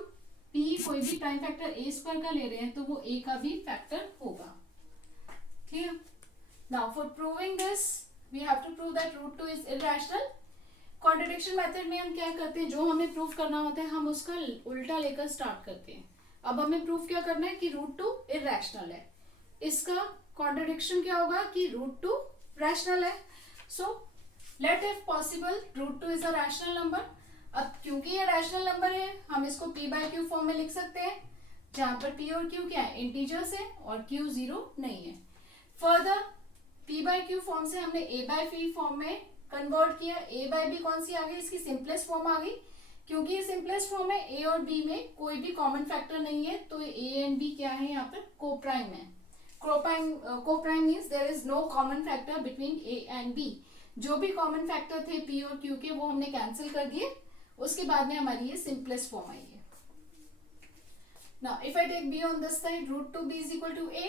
p कोई भी प्राइम फैक्टर a स्क्वायर का ले रहे हैं तो वो a का भी फैक्टर होगा. Clear? Now for proving this we have to prove that root 2 is irrational. Contradiction method में हम क्या करते हैं, जो हमें प्रूव करना होता है हम उसका उल्टा लेकर स्टार्ट करते हैं. अब हमें प्रूव क्या करना है कि रूट 2 इररेशनल है. इसका कॉन्ट्रडिक्शन क्या होगा कि रूट 2 रैशनल है. So let if possible root 2 is a rational number. अब क्योंकि ये रैशनल नंबर है हम इसको p बाय क्यू फॉर्म में लिख सकते हैं, जहां पर p और q क्या है, इंटीजर्स है और q 0 नहीं है. Further p by q form से हमने a बाय p फॉर्म में कन्वर्ट किया. a बाय b कौन सी आ गई, इसकी सिंपलेस्ट फॉर्म आ गई. क्योंकि ये सिंपलेस्ट फॉर्म है, a और b में कोई भी कॉमन फैक्टर नहीं है, तो a एंड b क्या है, यहाँ पर कोप्राइम है. Coprime means there is no common factor between a and b. जो भी कॉमन फैक्टर थे p और q के वो हमने कैंसिल कर दिए. उसके बाद में हमारी ये सिंपलेस्ट फॉर्म आई है. Now if I take b on this side, root 2b is equal to a.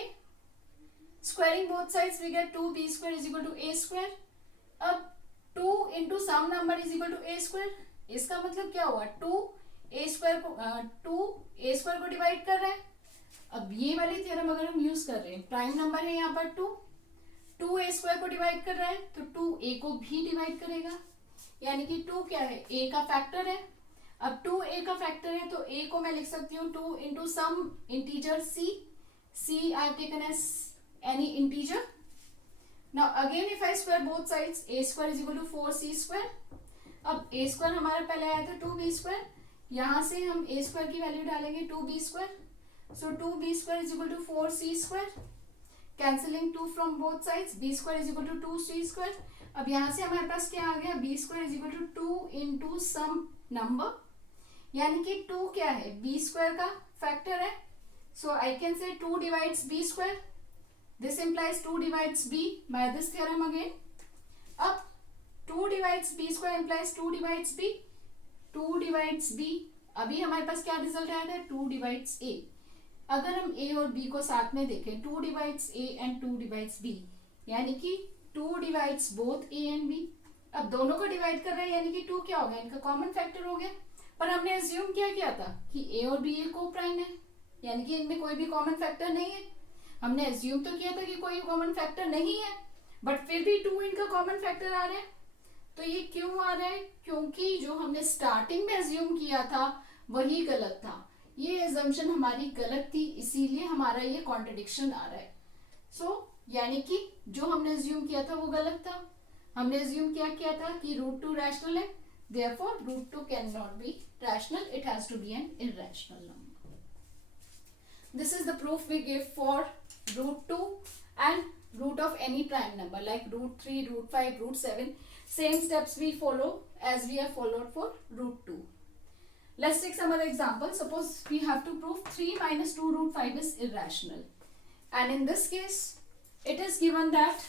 Squaring both sides we get 2b square is equal to a square. अब 2 into some number is equal to a square. इसका मतलब क्या हुआ, 2a square को divide कर रहे हैं. अब ये वाली थ्योरम अगर हम यूज कर रहे हैं, प्राइम नंबर है यहाँ पर 2a स्क्वायर को डिवाइड कर रहा है तो 2a को भी डिवाइड करेगा. यानी कि 2 क्या है, a का फैक्टर है. अब 2a का फैक्टर है तो a को मैं लिख सकती हूँ 2 into some integer c. c I have taken as any integer. Now again if I square both sides, a square is equal to 4c square. अब a स्क्वायर हमारा पहले आया था 2b स्क्वायर. यहाँ से हम a स्क्वायर की value डालेंगे 2b square. So 2b square is equal to 4c square. Cancelling 2 from both sides, b square is equal to 2c square. अब यहाँ से हमारे पास क्या आ गया, b square is equal to 2 into some number. यानी कि 2 क्या है, b स्क्वायर का फैक्टर है. So I can say 2 divides b square. This implies 2 divides b by this theorem again. अब 2 divides b square implies 2 divides b. 2 divides b. अभी हमारे पास क्या रिजल्ट आया था, 2 डिवाइड्स a. अगर हम a और b को साथ में देखें, 2 divides a and 2 divides b, यानी कि 2 divides both a and b. अब दोनों को डिवाइड कर रहे हैं यानी कि 2 क्या हो गया, इनका कॉमन फैक्टर हो गया. पर हमने एज्यूम क्या किया था कि a और b ये कोप्राइम है, यानी कि इनमें कोई भी कॉमन फैक्टर नहीं है. हमने एज्यूम तो किया था कि कोई कॉमन फैक्टर नहीं है, बट फिर भी 2 इनका कॉमन फैक्टर आ रहा है. तो ये क्यों आ रहा है, क्योंकि जो हमने स्टार्टिंग में एज्यूम किया था वही गलत था. ये एजम्पशन हमारी गलत थी, इसीलिए हमारा ये कॉन्ट्रडिक्शन आ रहा है. सो यानी कि जो हमने एज्यूम किया था वो गलत था. हमने एज्यूम किया था कि रूट 2 रैशनल है, therefore root 2 can not be rational, it has to be an irrational number. This is the proof we give for root 2 and root of any prime number like root 3, root 5, root 7. Same steps we follow as we have followed for root 2. Let's take some other example. Suppose we have to prove 3 minus 2 root 5 is irrational. And in this case, it is given that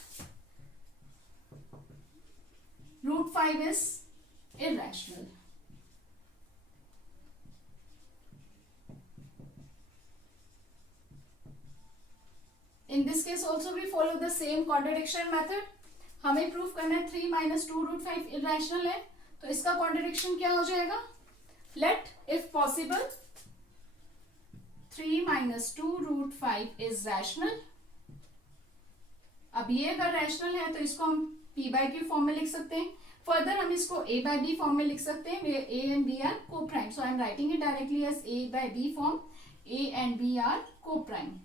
root 5 is irrational. In this case also we follow the same contradiction method. हमें proof करना है 3 minus 2 root 5 irrational है, तो इसका contradiction क्या हो जाएगा, let if possible 3 minus 2 root 5 is rational. अब ये अगर रैशनल है तो इसको हम p by q फॉर्म में लिख सकते हैं. फर्दर हम इसको a by b फॉर्म में लिख सकते हैं, where a and b are co-prime. So I am writing it directly as a by b form. a and b are co-prime.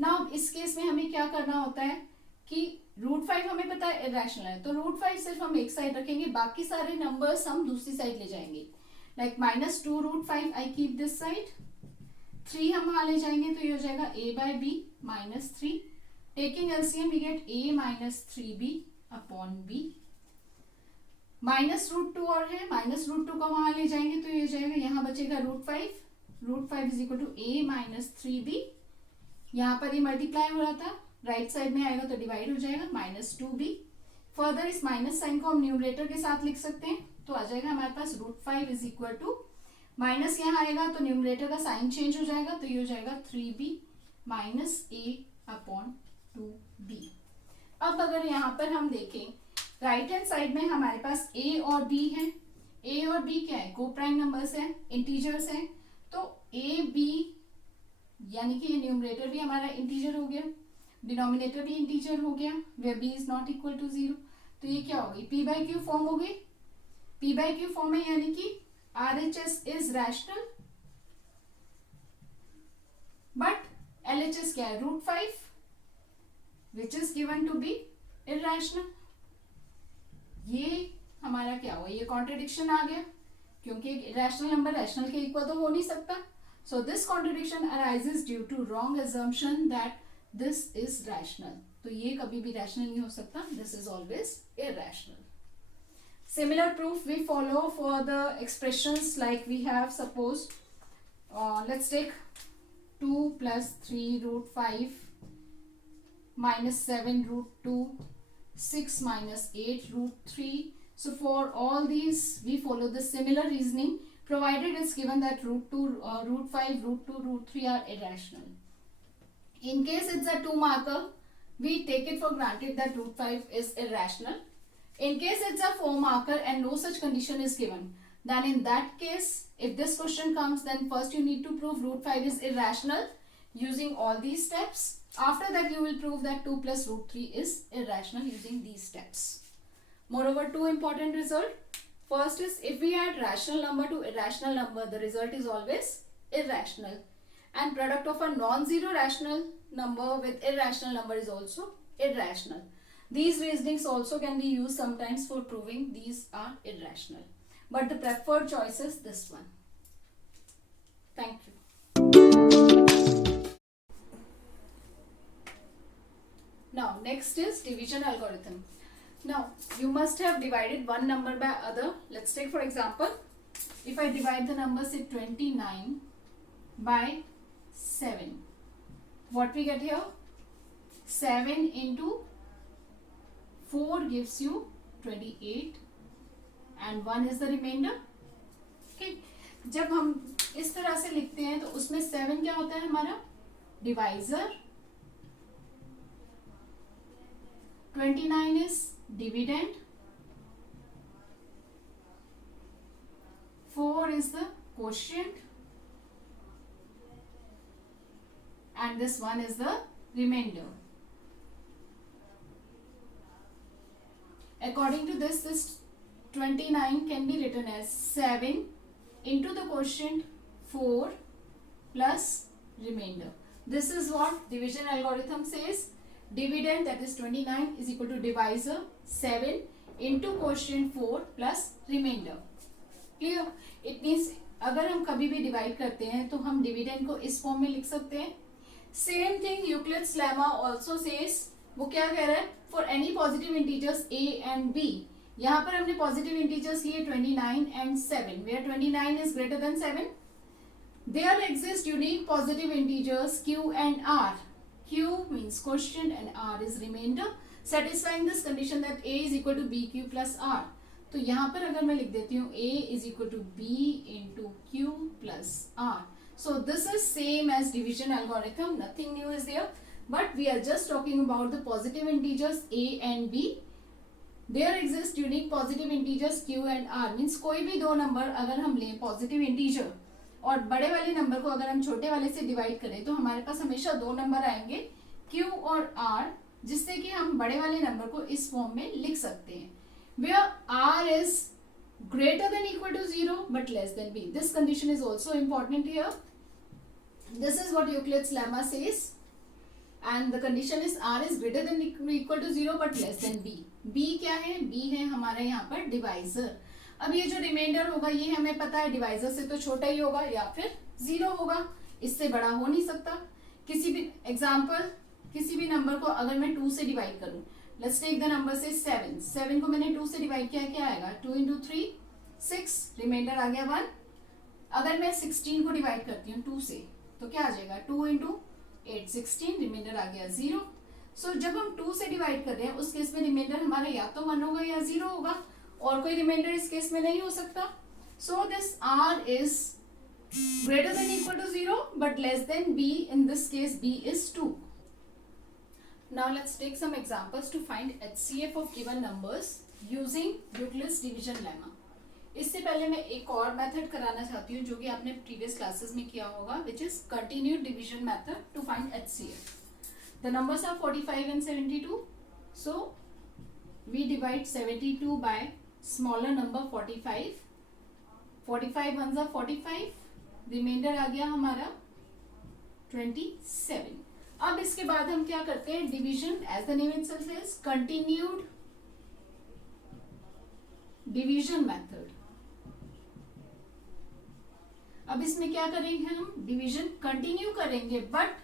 Now इस केस में हमें क्या करना होता है कि रूट 5 हमें पता है इररेशनल है, तो रूट 5 सिर्फ हम एक साइड रखेंगे, बाकी सारे नंबर्स हम दूसरी साइड ले जाएंगे. Like minus 2 root 5 I keep this side. 3 हम वहां ले जाएंगे तो ये हो जाएगा a by b minus 3. Taking LCM we get a minus 3b upon b. Minus root 2 और है, माइनस रूट 2 को वहां ले जाएंगे तो ये हो जाएगा, यहाँ बचेगा root 5 √5 is equal to a minus 3b. यहाँ पर ये मल्टीप्लाई हो रहा था, राइट साइड में आएगा तो डिवाइड हो जाएगा, -2b. फर्दर इस माइनस साइन को हम न्यूमरेटर के साथ लिख सकते हैं, तो आ जाएगा हमारे पास √5 इज इक्वल टू, माइनस यहाँ आएगा तो न्यूमरेटर का साइन चेंज हो जाएगा, तो ये हो जाएगा 3b minus a upon 2b. अब अगर यहाँ पर हम देखें राइट हैंड साइड में हमारे पास a और b है. a और b क्या है, को प्राइम नंबर्स हैं, इंटीजर्स हैं, तो a b यानी कि ये न्यूमरेटर भी हमारा इंटीजर हो गया, डिनोमिनेटर भी इंटीजर हो गया, where b is not equal to 0. तो ये क्या हो गई, p बाई क्यू फॉर्म हो गई. p बाई क्यू फॉर्म है यानी कि RHS is rational, but LHS क्या है, √5 which is given to be irrational. ये हमारा क्या हुआ, ये कॉन्ट्रडिक्शन आ गया, क्योंकि एक इरैशनल नंबर रैशनल के इक्वल तो हो नहीं सकता. So this contradiction arises due to wrong assumption that this is rational. तो ये कभी भी रैशनल नहीं हो सकता, this is always irrational. Similar proof we follow for the expressions like we have suppose let's take 2 plus 3 √5 minus 7 √2 6 minus 8 √3. So for all these we follow the similar reasoning provided it's given that √2 √5 √2 √3 are irrational. In case it's a 2 marker, we take it for granted that √5 is irrational. In case it's a 4 marker and no such condition is given, then in that case, if this question comes, then first you need to prove √5 is irrational using all these steps. After that, you will prove that 2 plus √3 is irrational using these steps. Moreover, two important results. First is if we add rational number to irrational number, the result is always irrational. And product of a non-zero rational number with irrational number is also irrational. These reasonings also can be used sometimes for proving these are irrational. But the preferred choice is this one. Thank you. Now, next is division algorithm. Now, you must have divided one number by other. Let's take for example, if I divide the number say 29 by 7. What we get here? 7 into 4 gives you 28 and 1 is the remainder. Okay. जब हम इस तरह से लिखते हैं तो उसमें 7 क्या होता है हमारा, divisor, 29 is dividend, 4 is the quotient and this 1 is the remainder. According to this 29 can be written as 7 into the quotient 4 plus remainder. This is what division algorithm says. Dividend, that is 29, is equal to divisor 7 into quotient 4 plus remainder. Clear? It means अगर हम कभी भी divide करते हैं तो हम dividend को इस फॉर्म में लिख सकते हैं. Same thing Euclid's lemma also says. वो क्या कह रहा है, for any positive integers a and b. यहाँ पर हमने पॉजिटिव इंटीजर्स लिए 29 and 7, where 29 is greater than 7. There exist unique positive integers q and r. q means quotient and r is remainder, satisfying this condition that a is equal to bq plus r. तो यहाँ पर अगर मैं लिख देती हूँ a is equal to b into q plus r. So this is same as division algorithm, nothing new is there. But we are just talking about the positive integers a and b. There exist unique positive integers q and r. Means कोई भी दो number अगर हम लें positive integer और बड़े वाले number को अगर हम छोटे वाले से डिवाइड करें तो हमारे पास हमेशा दो नंबर आएंगे q और r, जिससे कि हम बड़े वाले नंबर को इस फॉर्म में लिख सकते हैं. Where r is greater than equal to 0 but less than b. This condition is also important here. This is what Euclid's lemma says. And the condition is r is greater than equal to 0 but less than b. b क्या है, b है हमारा यहाँ पर divisor. अब ये जो reminder होगा ये हमें पता है डिवाइजर से तो छोटा ही होगा या फिर 0 होगा, इससे बड़ा हो नहीं सकता. किसी भी एग्जाम्पल, किसी भी नंबर को अगर मैं 2 से डिवाइड करूं, लेट्स टेक द नंबर से 7. 7 को मैंने 2 से डिवाइड किया, क्या आएगा, 2 into 3 6, रिमाइंडर आ गया 1. अगर मैं 16 को डिवाइड करती हूँ 2 से तो क्या आ जाएगा 2 इंटू 8 16, रिमाइंडर आ गया 0। सो जब हम 2 से डिवाइड कर रहे हैं उस केस में रिमाइंडर हमारा या तो 1 होगा या 0 होगा, और कोई रिमाइंडर इस केस में नहीं हो सकता। So this r is greater than equal to 0 but less than b. In this case b is 2. Now let's take some examples to find HCF of given numbers using Euclid's division lemma. इससे पहले मैं एक और method कराना चाहती हूँ जो कि आपने प्रीवियस क्लासेस में किया होगा, which is continued division method to find HCF. The numbers are 45 and 72. So we divide 72 by smaller number 45. 45 ones are 45. Reminder आ गया हमारा 27। अब इसके बाद हम क्या करते हैं, division as the name itself is continued division method. अब इसमें क्या करेंगे, हम डिवीजन कंटिन्यू करेंगे, बट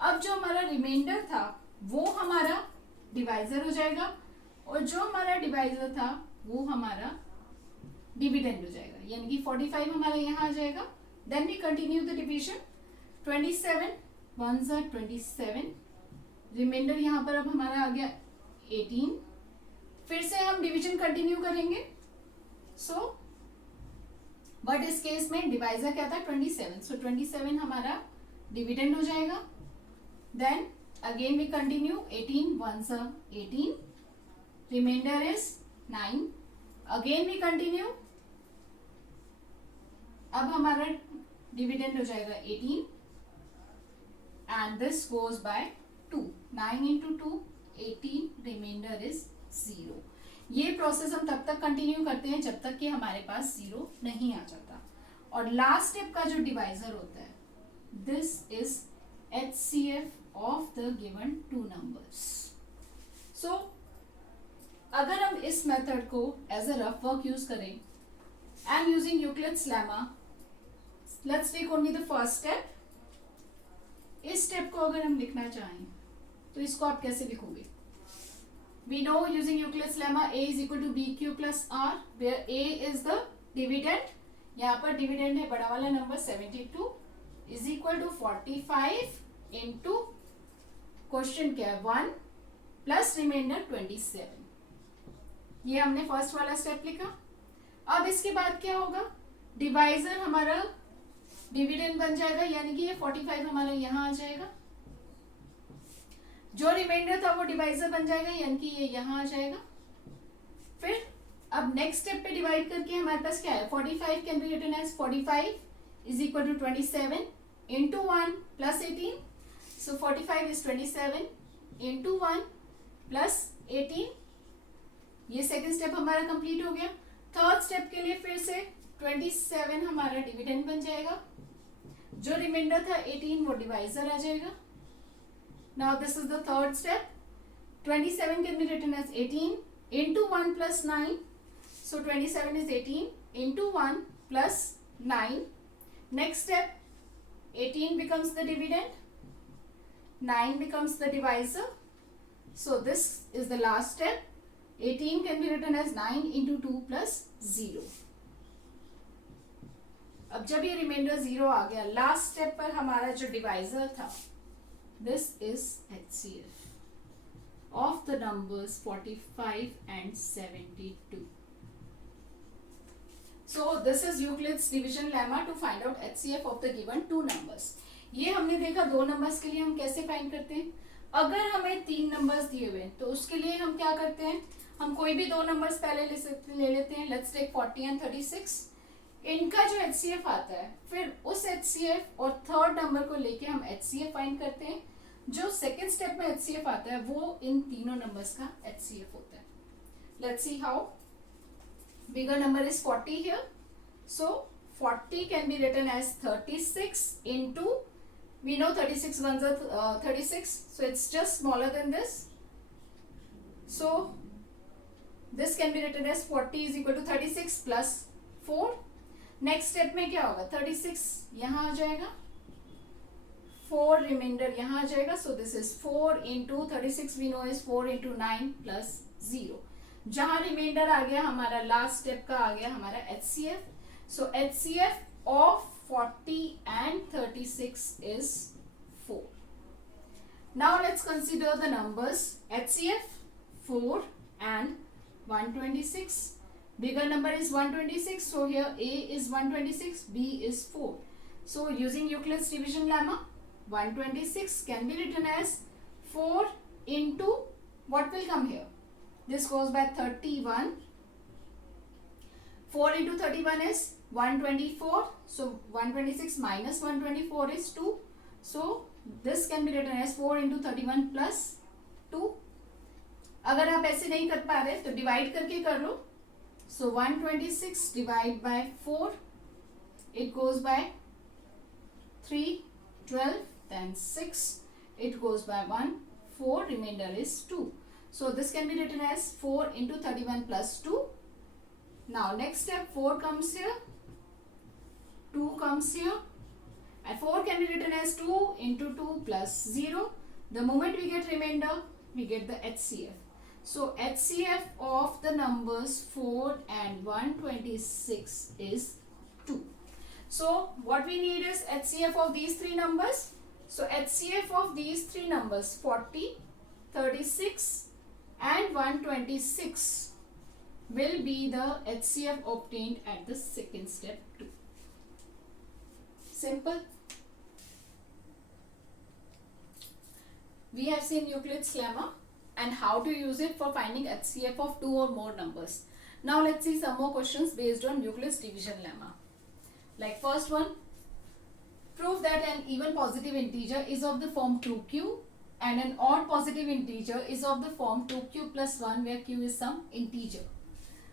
अब जो हमारा रिमाइंडर था वो हमारा डिवाइजर हो जाएगा और जो हमारा डिवाइजर था वो हमारा डिविडेंड हो जाएगा, यानी कि 45 हमारा यहाँ आ जाएगा। Then we continue the division. 27 ones are 27. Reminder यहाँ पर अब हमारा आ गया 18। फिर से हम डिवीजन कंटिन्यू करेंगे। सो बट इस केस में डिवाइजर क्या था 27, सो 27 हमारा डिविडेंड हो जाएगा। Then again we continue, 18 ones are 18, remainder is 9। Again we continue, अब हमारा डिविडेंड हो जाएगा 18 and this goes by 2, 9 into 2 18, remainder is 0। ये प्रोसेस हम तब तक कंटिन्यू करते हैं जब तक कि हमारे पास 0 नहीं आ जाता। और लास्ट स्टेप का जो डिवाइजर होता है, this is HCF of the given two numbers. So अगर हम इस मेथड को as a rough work use करें, I am using Euclid's lemma, let's take only the first step. इस स्टेप को अगर हम लिखना चाहें तो इसको आप कैसे लिखोगे? We know using Euclid's lemma a is equal to bq plus r, where a is the dividend. यहाँ पर डिविडेंड है बड़ा वाला number 72 is equal to 45 into question क्या है 1 प्लस रिमाइंडर 27। ये हमने फर्स्ट वाला स्टेप लिखा। अब इसके बाद क्या होगा, डिवाइजर हमारा डिविडेंड बन जाएगा, यानी कि ये 45 हमारा यहाँ आ जाएगा। जो रिमाइंडर था वो डिवाइजर बन जाएगा, यानी कि ये यहाँ आ जाएगा। फिर अब नेक्स्ट स्टेप पे डिवाइड करके हमारे पास क्या है, 45 can be written as 45 is equal to 27 into 1 plus 18। So 45 is 27 into 1 plus 18। ये सेकेंड स्टेप हमारा कंप्लीट हो गया। थर्ड स्टेप के लिए फिर से 27 हमारा डिविडेंड बन जाएगा, जो रिमाइंडर था 18 वो डिवाइजर आ जाएगा। Now this is the third step. 27 can be written as 18 into 1 plus 9. So 27 is 18 into 1 plus 9. Next step, 18 becomes the dividend, 9 becomes the divisor. So this is the last step. 18 can be written as 9 into 2 plus 0. अब जब ये reminder 0 आ गया, last step पर हमारा जो divisor था, this is HCF of the numbers 45 and 72. So this is Euclid's division lemma to find out HCF of the given two numbers. ये हमने देखा दो नंबर्स के लिए हम कैसे फाइंड करते हैं। अगर हमें 3 नंबर्स दिए हुए हैं तो उसके लिए हम क्या करते हैं, हम कोई भी 2 नंबर्स पहले ले लेते हैं। Let's take 40 and 36। इनका जो HCF आता है, फिर उस HCF और थर्ड नंबर को लेके हम HCF फाइंड करते हैं। जो सेकेंड स्टेप में HCF आता है वो इन तीनों नंबर्स का HCF होता है। Let's see how. Bigger number is 40 here, so 40 can be written as 36 into, we know 36 ones are 36, so it's just smaller than this, so this can be written as 40 is equal to 36 plus 4. Next step में क्या होगा, 36 यहाँ आ जाएगा, 4 reminder यहाँ आ जाएगा, सो this is 4 into 36 we know is 4 into 9 plus 0। जहाँ reminder आ गया हमारा लास्ट स्टेप का आ गया हमारा HCF। So HCF of 40 and 36 is 4. Now let's consider the numbers HCF 4 and 126. Bigger number is 126, so here A is 126, B is 4. So using Euclid's division lemma, 126 can be written as 4 into what will come here. This goes by 31. 4 into 31 is 124. So 126 minus 124 is 2. So this can be written as 4 into 31 plus 2. अगर आप ऐसे नहीं कर पा रहे तो divide करके कर लो. So 126 divided by 4, it goes by 3, 12, then 6, it goes by 1, 4, remainder is 2. So this can be written as 4 into 31 plus 2. Now next step, 4 comes here, 2 comes here, and 4 can be written as 2 into 2 plus 0. The moment we get remainder, we get the HCF. So HCF of the numbers 4 and 126 is 2. So what we need is HCF of these three numbers. So HCF of these three numbers 40, 36 and 126 will be the HCF obtained at the second step too. Simple. We have seen Euclid's lemma and how to use it for finding HCF of two or more numbers. Now let's see some more questions based on Euclid's division lemma. Like first one, prove that an even positive integer is of the form 2q and an odd positive integer is of the form 2q plus 1 where q is some integer.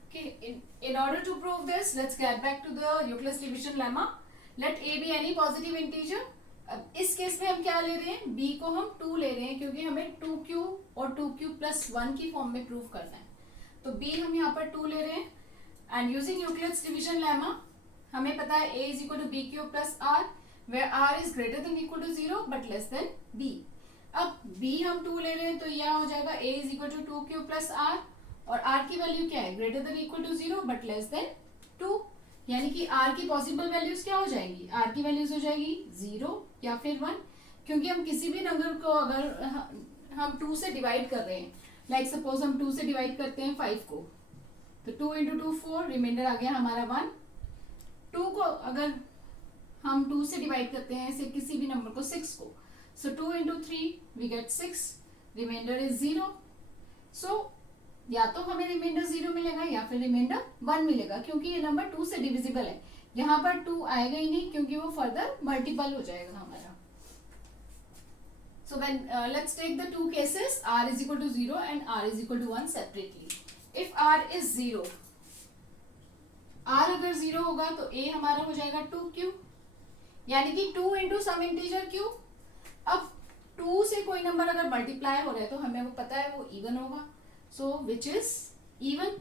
Okay, in order to prove this, let's get back to the Euclid's division lemma. Let a be any positive integer. अब इस case में हम क्या ले रहे हैं, b को हम 2 ले रहे हैं क्योंकि हमें 2q और 2q plus 1 की फॉर्म में प्रूव करना है. तो b हम यहाँ पर 2 ले रहे हैं and using Euclid's division lemma हमें पता है a is equal to bq plus r where r is greater than equal to 0 but less than b. अब b हम 2 ले रहे हैं तो यह हो जाएगा a is equal to 2q plus r और r की वैल्यू क्या है, greater than equal to 0 but less than 2. यानी कि r की पॉसिबल वैल्यूज क्या हो जाएंगी, r की वैल्यूज हो जाएगी 0 या फिर 1, क्योंकि हम किसी भी नंबर को अगर हम 2 से डिवाइड कर रहे हैं, लाइक सपोज हम 2 से डिवाइड करते हैं 5 को, तो 2 into 2 4, रिमाइंडर आ गया हमारा 1. 2 को अगर हम 2 से डिवाइड करते हैं ऐसे किसी भी नंबर को 6 को, so 2 into 3 we get 6, remainder is 0. So या तो हमें रिमाइंडर 0 मिलेगा या फिर रिमाइंडर 1 मिलेगा, क्योंकि ये नंबर 2 से डिविजिबल है. यहाँ पर 2 आएगा ही नहीं क्योंकि वो फर्दर मल्टीपल हो जाएगा हमारा. So when let's take the two cases, r is equal to 0 and r is equal to 1 separately. If r is 0, r अगर 0 होगा तो a हमारा हो जाएगा 2q, यानी कि 2 into some integer q. अब 2 से कोई नंबर अगर मल्टीप्लाई हो रहा है तो हमें वो पता है वो इवन होगा, so which is even.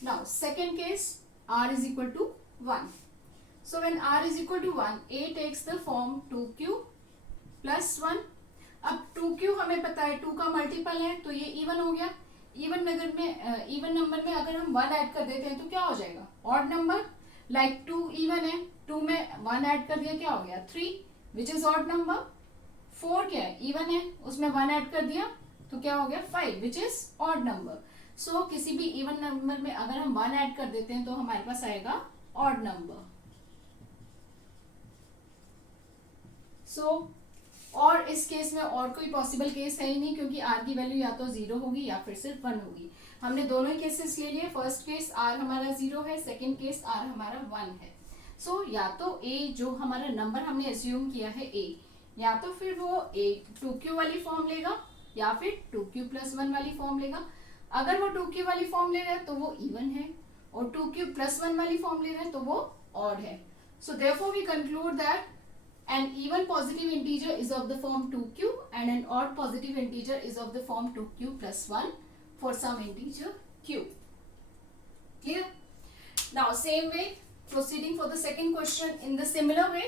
Now second case, r is equal to 1. So when r is equal to 1, a takes the form 2q plus 1. अब 2q हमें पता है 2 का मल्टीपल है तो ये इवन हो गया. इवन नंबर में अगर हम 1 ऐड कर देते हैं तो क्या हो जाएगा, ऑड नंबर. लाइक 2 इवन है, 2 में 1 ऐड कर दिया क्या हो गया 3 विच इज ऑड नंबर. 4 क्या है, इवन है, उसमें 1 ऐड कर दिया तो क्या हो गया 5 विच इज ऑड नंबर. सो किसी भी इवन नंबर में अगर हम 1 ऐड कर देते हैं तो हमारे पास आएगा ऑड नंबर. सो और इस केस में और कोई पॉसिबल केस है ही नहीं, क्योंकि r की वैल्यू या तो 0 होगी या फिर सिर्फ 1 होगी. हमने दोनों ही केसेस ले लिए. फर्स्ट केस r हमारा 0 है, सेकंड केस r हमारा 1 है. सो या तो a जो हमारा नंबर हमने एज्यूम किया है a, या तो फिर वो a 2q वाली फॉर्म लेगा या फिर 2q plus 1 वाली फॉर्म लेगा. अगर वो 2q वाली फॉर्म ले रहा है तो वो इवन है, और 2q plus 1 वाली फॉर्म ले रहा है तो वो ऑड है. So therefore we conclude that an even positive integer is of the form 2q and an odd positive integer is of the form 2q plus 1 for some integer q. Clear? Now same way, proceeding for the second question in the similar way,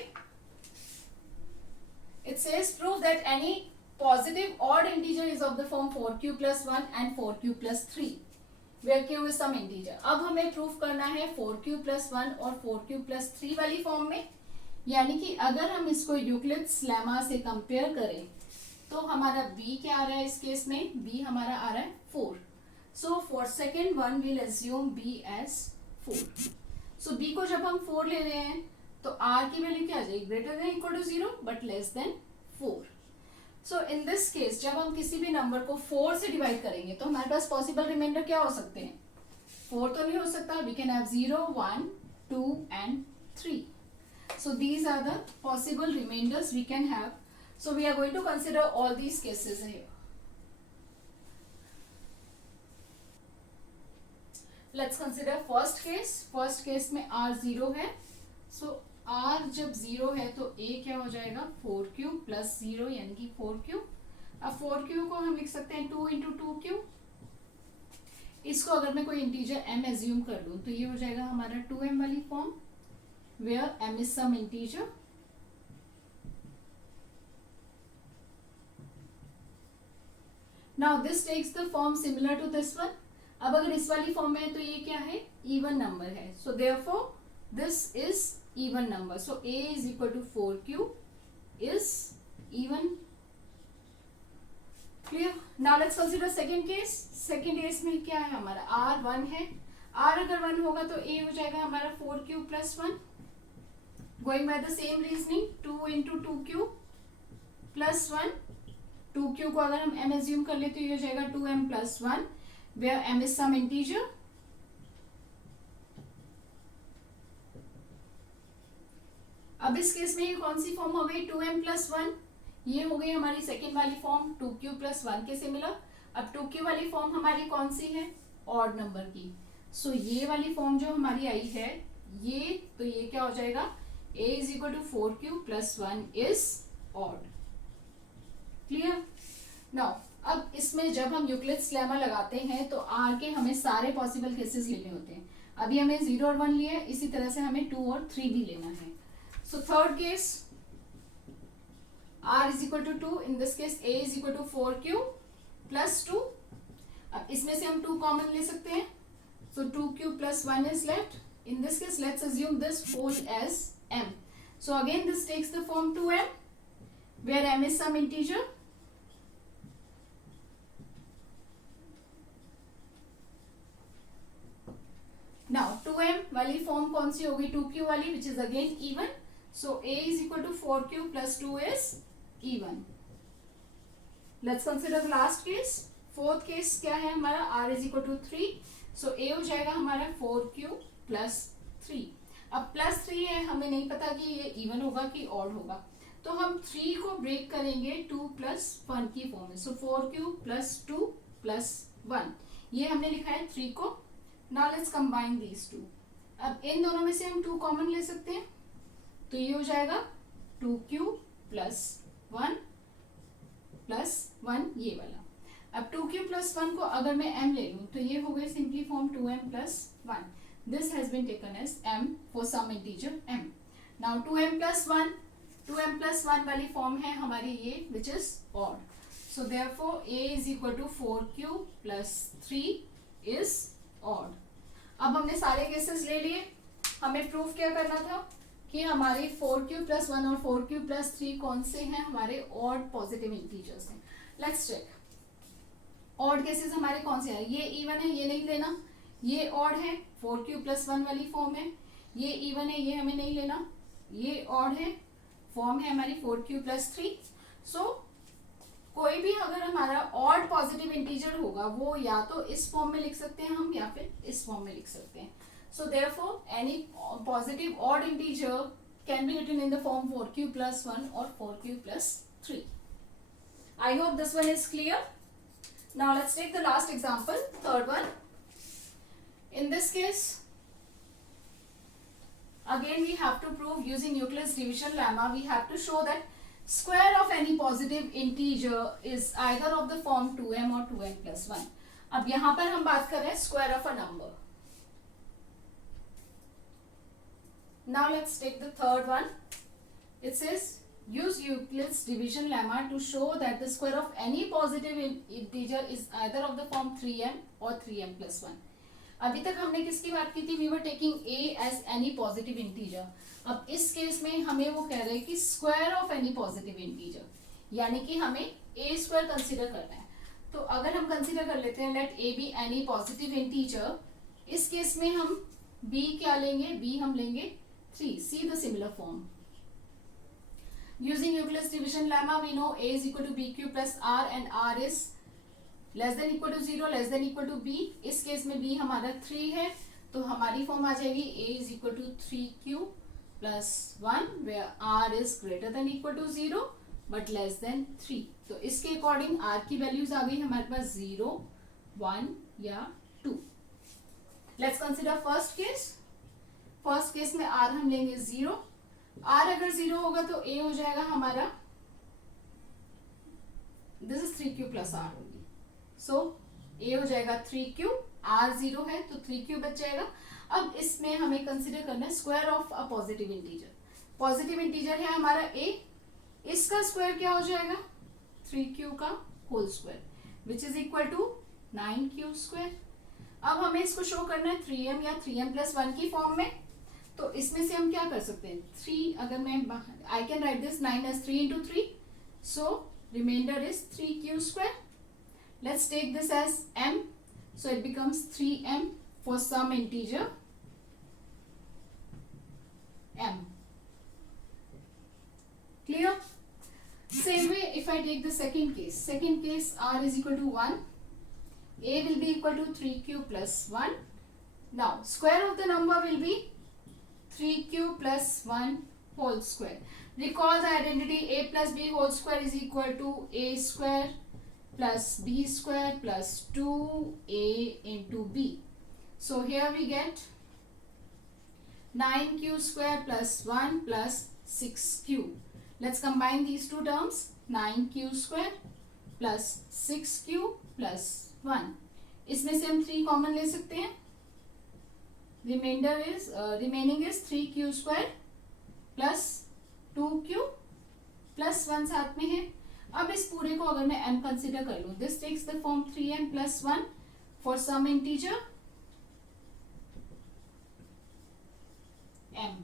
it says prove that any positive odd integer is of the form 4q plus 1 and 4q plus 3. where q is some integer। अब हमें proof करना है 4q plus 1 और 4q plus 3 वाली form में, यानी कि अगर हम इसको यूक्लिड्स लेमा से कंपेयर करें तो हमारा b क्या आ रहा है इस केस में, b हमारा आ रहा है 4। So for second one will assume b as 4। So b को जब हम 4 ले रहे हैं तो r की वैल्यू क्या आ जाएगी, greater than equal to 0 but less than 4। So in this case जब हम किसी भी नंबर को 4 से डिवाइड करेंगे तो हमारे पास पॉसिबल रिमाइंडर क्या हो सकते हैं, 4 तो नहीं हो सकता, we can have 0 1 2 and 3। So these are the possible remainders we can have. So we are going to consider all these cases here. Let's consider first case में r 0 है। सो r जब 0 है तो a क्या हो जाएगा, 4q प्लस 0 यानी कि 4q। अब 4q को हम लिख सकते हैं 2 इंटू 2q। इसको अगर मैं कोई इंटीजर m एज्यूम कर लूं तो ये हो जाएगा हमारा 2m वाली form, where m is some integer. Now this takes the form similar to this one. अब अगर इस वाली फॉर्म में है तो ये क्या है, इवन नंबर है। So therefore this is even number, so a is equal to 4q is even। clear? now let's consider second case में क्या है हमारा, r 1 है। r अगर 1 होगा तो a हो जाएगा हमारा 4q plus 1। going by the same reasoning 2 into 2q plus 1। 2q को अगर हम m assume कर ले तो ये हो जाएगा 2m plus 1 where m is some integer। अब इस केस में ये कौन सी फॉर्म हो गई, 2m plus 1। ये हो गई हमारी सेकेंड वाली फॉर्म 2q plus 1 के सिमिलर। अब 2q वाली फॉर्म हमारी कौन सी है, ऑड नंबर की। सो ये वाली फॉर्म जो हमारी आई है ये, तो ये क्या हो जाएगा, a is equal to 4q plus 1 is odd। Clear? Now अब इसमें जब हम यूक्लिड्स लेमा लगाते हैं तो r के हमें सारे पॉसिबल केसेस लेने होते हैं। अभी हमें 0 और 1 लिया है, इसी तरह से हमें 2 और 3 भी लेना है। So third case, r is equal to 2, in this case a is equal to 4q plus 2। अब इसमें से हम 2 कॉमन ले सकते हैं, so 2q plus 1 is left। In this case let's assume this whole as m। So again this takes the form 2m where m is some integer। Now 2m वाली form कौन सी होगी, 2q वाली, which is again even। So a is equal to 4q plus 2 is even। Let's consider the last case। Fourth case क्या है हमारा, r is equal to 3। So a हो जाएगा हमारा 4q plus 3। अब प्लस 3 है, हमें नहीं पता कि ये इवन होगा कि ऑड होगा, तो हम 3 को ब्रेक करेंगे 2 plus 1 की फॉर्म में। So 4q plus 2 plus 1, ये हमने लिखा है 3 को। Now let's combine these two। अब इन दोनों में से हम 2 कॉमन ले सकते हैं, तो ये हो जाएगा 2q plus 1 plus 1 ये वाला। अब 2q plus 1 को अगर मैं m ले लूँ तो ये हो गई simply form 2m plus 1। This has been taken as m for some integer m। Now 2m plus 1 वाली फॉर्म है हमारी ये, which is odd. So therefore a is equal to 4q plus 3 is odd. अब हमने सारे cases ले लिए, हमें प्रूफ क्या करना था कि हमारे 4q plus 1 और 4q plus 3 कौन से हैं, हमारे ऑड पॉजिटिव इंटीजर्स हैं। लेट्स चेक ऑड केसेस हमारे कौन से हैं। ये इवन है, ये नहीं लेना, ये ऑड है, 4q plus 1 वाली फॉर्म है। ये इवन है, ये हमें नहीं लेना, ये ऑड है, फॉर्म है हमारी 4q plus 3। सो कोई भी अगर हमारा ऑड पॉजिटिव इंटीजर होगा वो या तो इस फॉर्म में लिख सकते हैं हम, या फिर इस फॉर्म में लिख सकते हैं। So therefore any positive odd integer can be written in the form 4q plus 1 or 4q plus 3। I hope this one is clear। Now let's take the last example, third one। In this case again we have to prove using Euclid's division lemma, we have to show that square of any positive integer is either of the form 2m or 2m plus 1। अब यहाँ पर हम बात कर रहे हैं square of a number। Now let's take the third one। It says use Euclid's division lemma to show that the square of any positive integer is either of the form 3m or 3m plus 1। अभी तक हमने किसकी बात की थी, we were taking a as any positive integer. अब इस case में हमें वो कह रहे हैं कि square of any positive integer, यानी कि हमें ए स्क्वायर कंसिडर करना है। तो अगर हम कंसिडर कर लेते हैं let a be any positive integer, इस केस में हम बी क्या लेंगे, बी हम लेंगे 3। See the similar form using Euclid's division lemma, we know a is equal to bq plus r and r is less than equal to 0, less than equal to b। इस case में b हमारा 3 है, तो हमारी form आ जाएगी a is equal to 3q plus 1 where r is greater than equal to 0 but less than 3। तो इसके according r की वैल्यूज आ गई हमारे पास 0, 1 या 2। Let's consider first case. First case में r हम लेंगे 0। r अगर 0 होगा तो a हो जाएगा हमारा, this is 3q plus r होगी, सो a हो जाएगा 3q, r 0 है तो 3q बच जाएगा। अब इसमें हमें कंसिडर करना है square of a positive integer. Positive integer है हमारा a, इसका स्क्वायर क्या हो जाएगा 3q का whole square which is equal to 9q square. अब हमें इसको शो करना है 3m या 3m प्लस 1 की फॉर्म में, तो इसमें से हम क्या कर सकते हैं 3, अगर मैं I can write this 9 as 3 into 3, so remainder is 3q square. Let's take this as m, so it becomes 3m for some integer m। Clear? Same way if I take the second case r is equal to 1, a will be equal to 3q plus 1। now square of the number will be 3q plus 1 whole square। Recall the identity a plus b whole square is equal to a square plus b square plus 2a into b। So here we get 9q square plus 1 plus 6q। Let's combine these two terms, 9q square plus 6q plus 1। इसमें से हम 3 common ले सकते हैं, remaining is 3q square plus 2q plus 1 साथ में है। अब इस पूरे को अगर मैं m कंसिडर कर लूं, this takes the form 3m plus 1 for some integer m।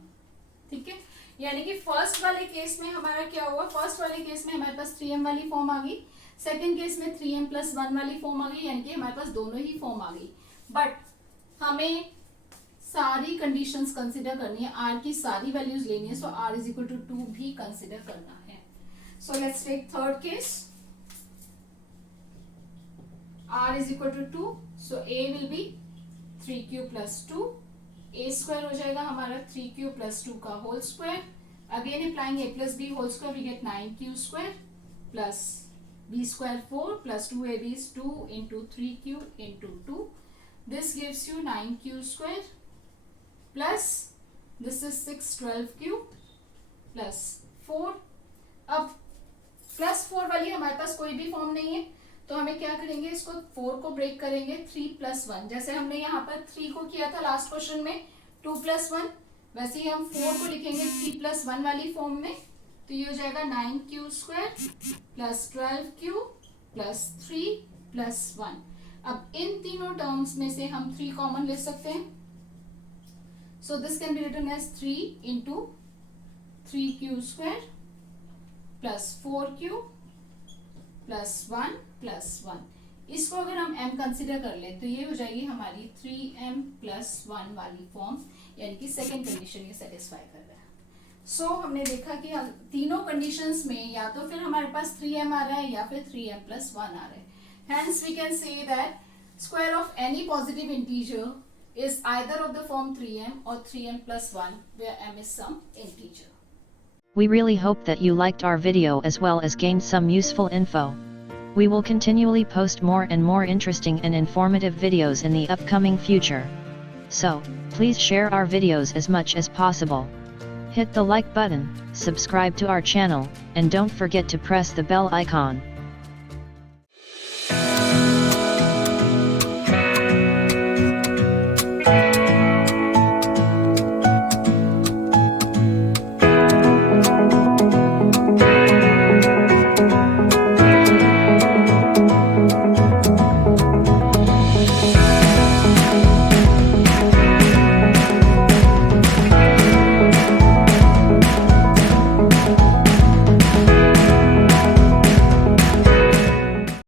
ठीक है, यानी कि फर्स्ट वाले केस में हमारा क्या हुआ, फर्स्ट वाले केस में हमारे पास 3m वाली फॉर्म आ गई, सेकेंड केस में 3m plus 1 वाली फॉर्म आ गई, यानी कि हमारे पास दोनों ही फॉर्म आ गई। बट हमें सारी कंडीशंस कंसिडर करनी है, r की सारी वैल्यूज लेनी है, सो r is equal to 2 भी कंसिडर करना है। So let's take third case, r is equal to 2, so a will be 3q plus 2, a square हो जाएगा हमारा 3q plus 2 का whole square. Again applying a plus b whole square, we get 9q square plus b square 4 plus 2ab is 2 into 3q into 2। this gives you 9q square plus this is 612q plus 4। अब plus 4 वाली हमारे पास कोई भी form नहीं है, तो हमें क्या करेंगे, इसको 4 को ब्रेक करेंगे 3 plus 1। जैसे हमने यहाँ पर 3 को किया था लास्ट क्वेश्चन में 2 plus 1, वैसे ही हम 4 को लिखेंगे 3 plus 1 वाली फॉर्म में, तो ये हो जाएगा 9q square plus 12q plus 3 plus 1। अब इन तीनों टर्म्स में से हम 3 कॉमन ले सकते हैं, so this can be written as 3 into 3q square plus 4q plus 1 plus 1। इसको अगर हम m कंसिडर कर ले तो ये हो जाएगी हमारी 3m plus 1 वाली फॉर्म, यानी कि सेकेंड कंडीशन ये सेटिस्फाई कर रहा है। सो हमने देखा कि तीनों कंडीशंस में या तो फिर हमारे पास 3m आ रहा है या फिर 3m plus 1 आ रहा है। Hence we can say that square of any positive integer is either of the form 3m or 3m plus 1 where m is some integer. We really hope that you liked our video as well as gained some useful info. We will continually post more and more interesting and informative videos in the upcoming future. So, please share our videos as much as possible. Hit the like button, subscribe to our channel, and don't forget to press the bell icon.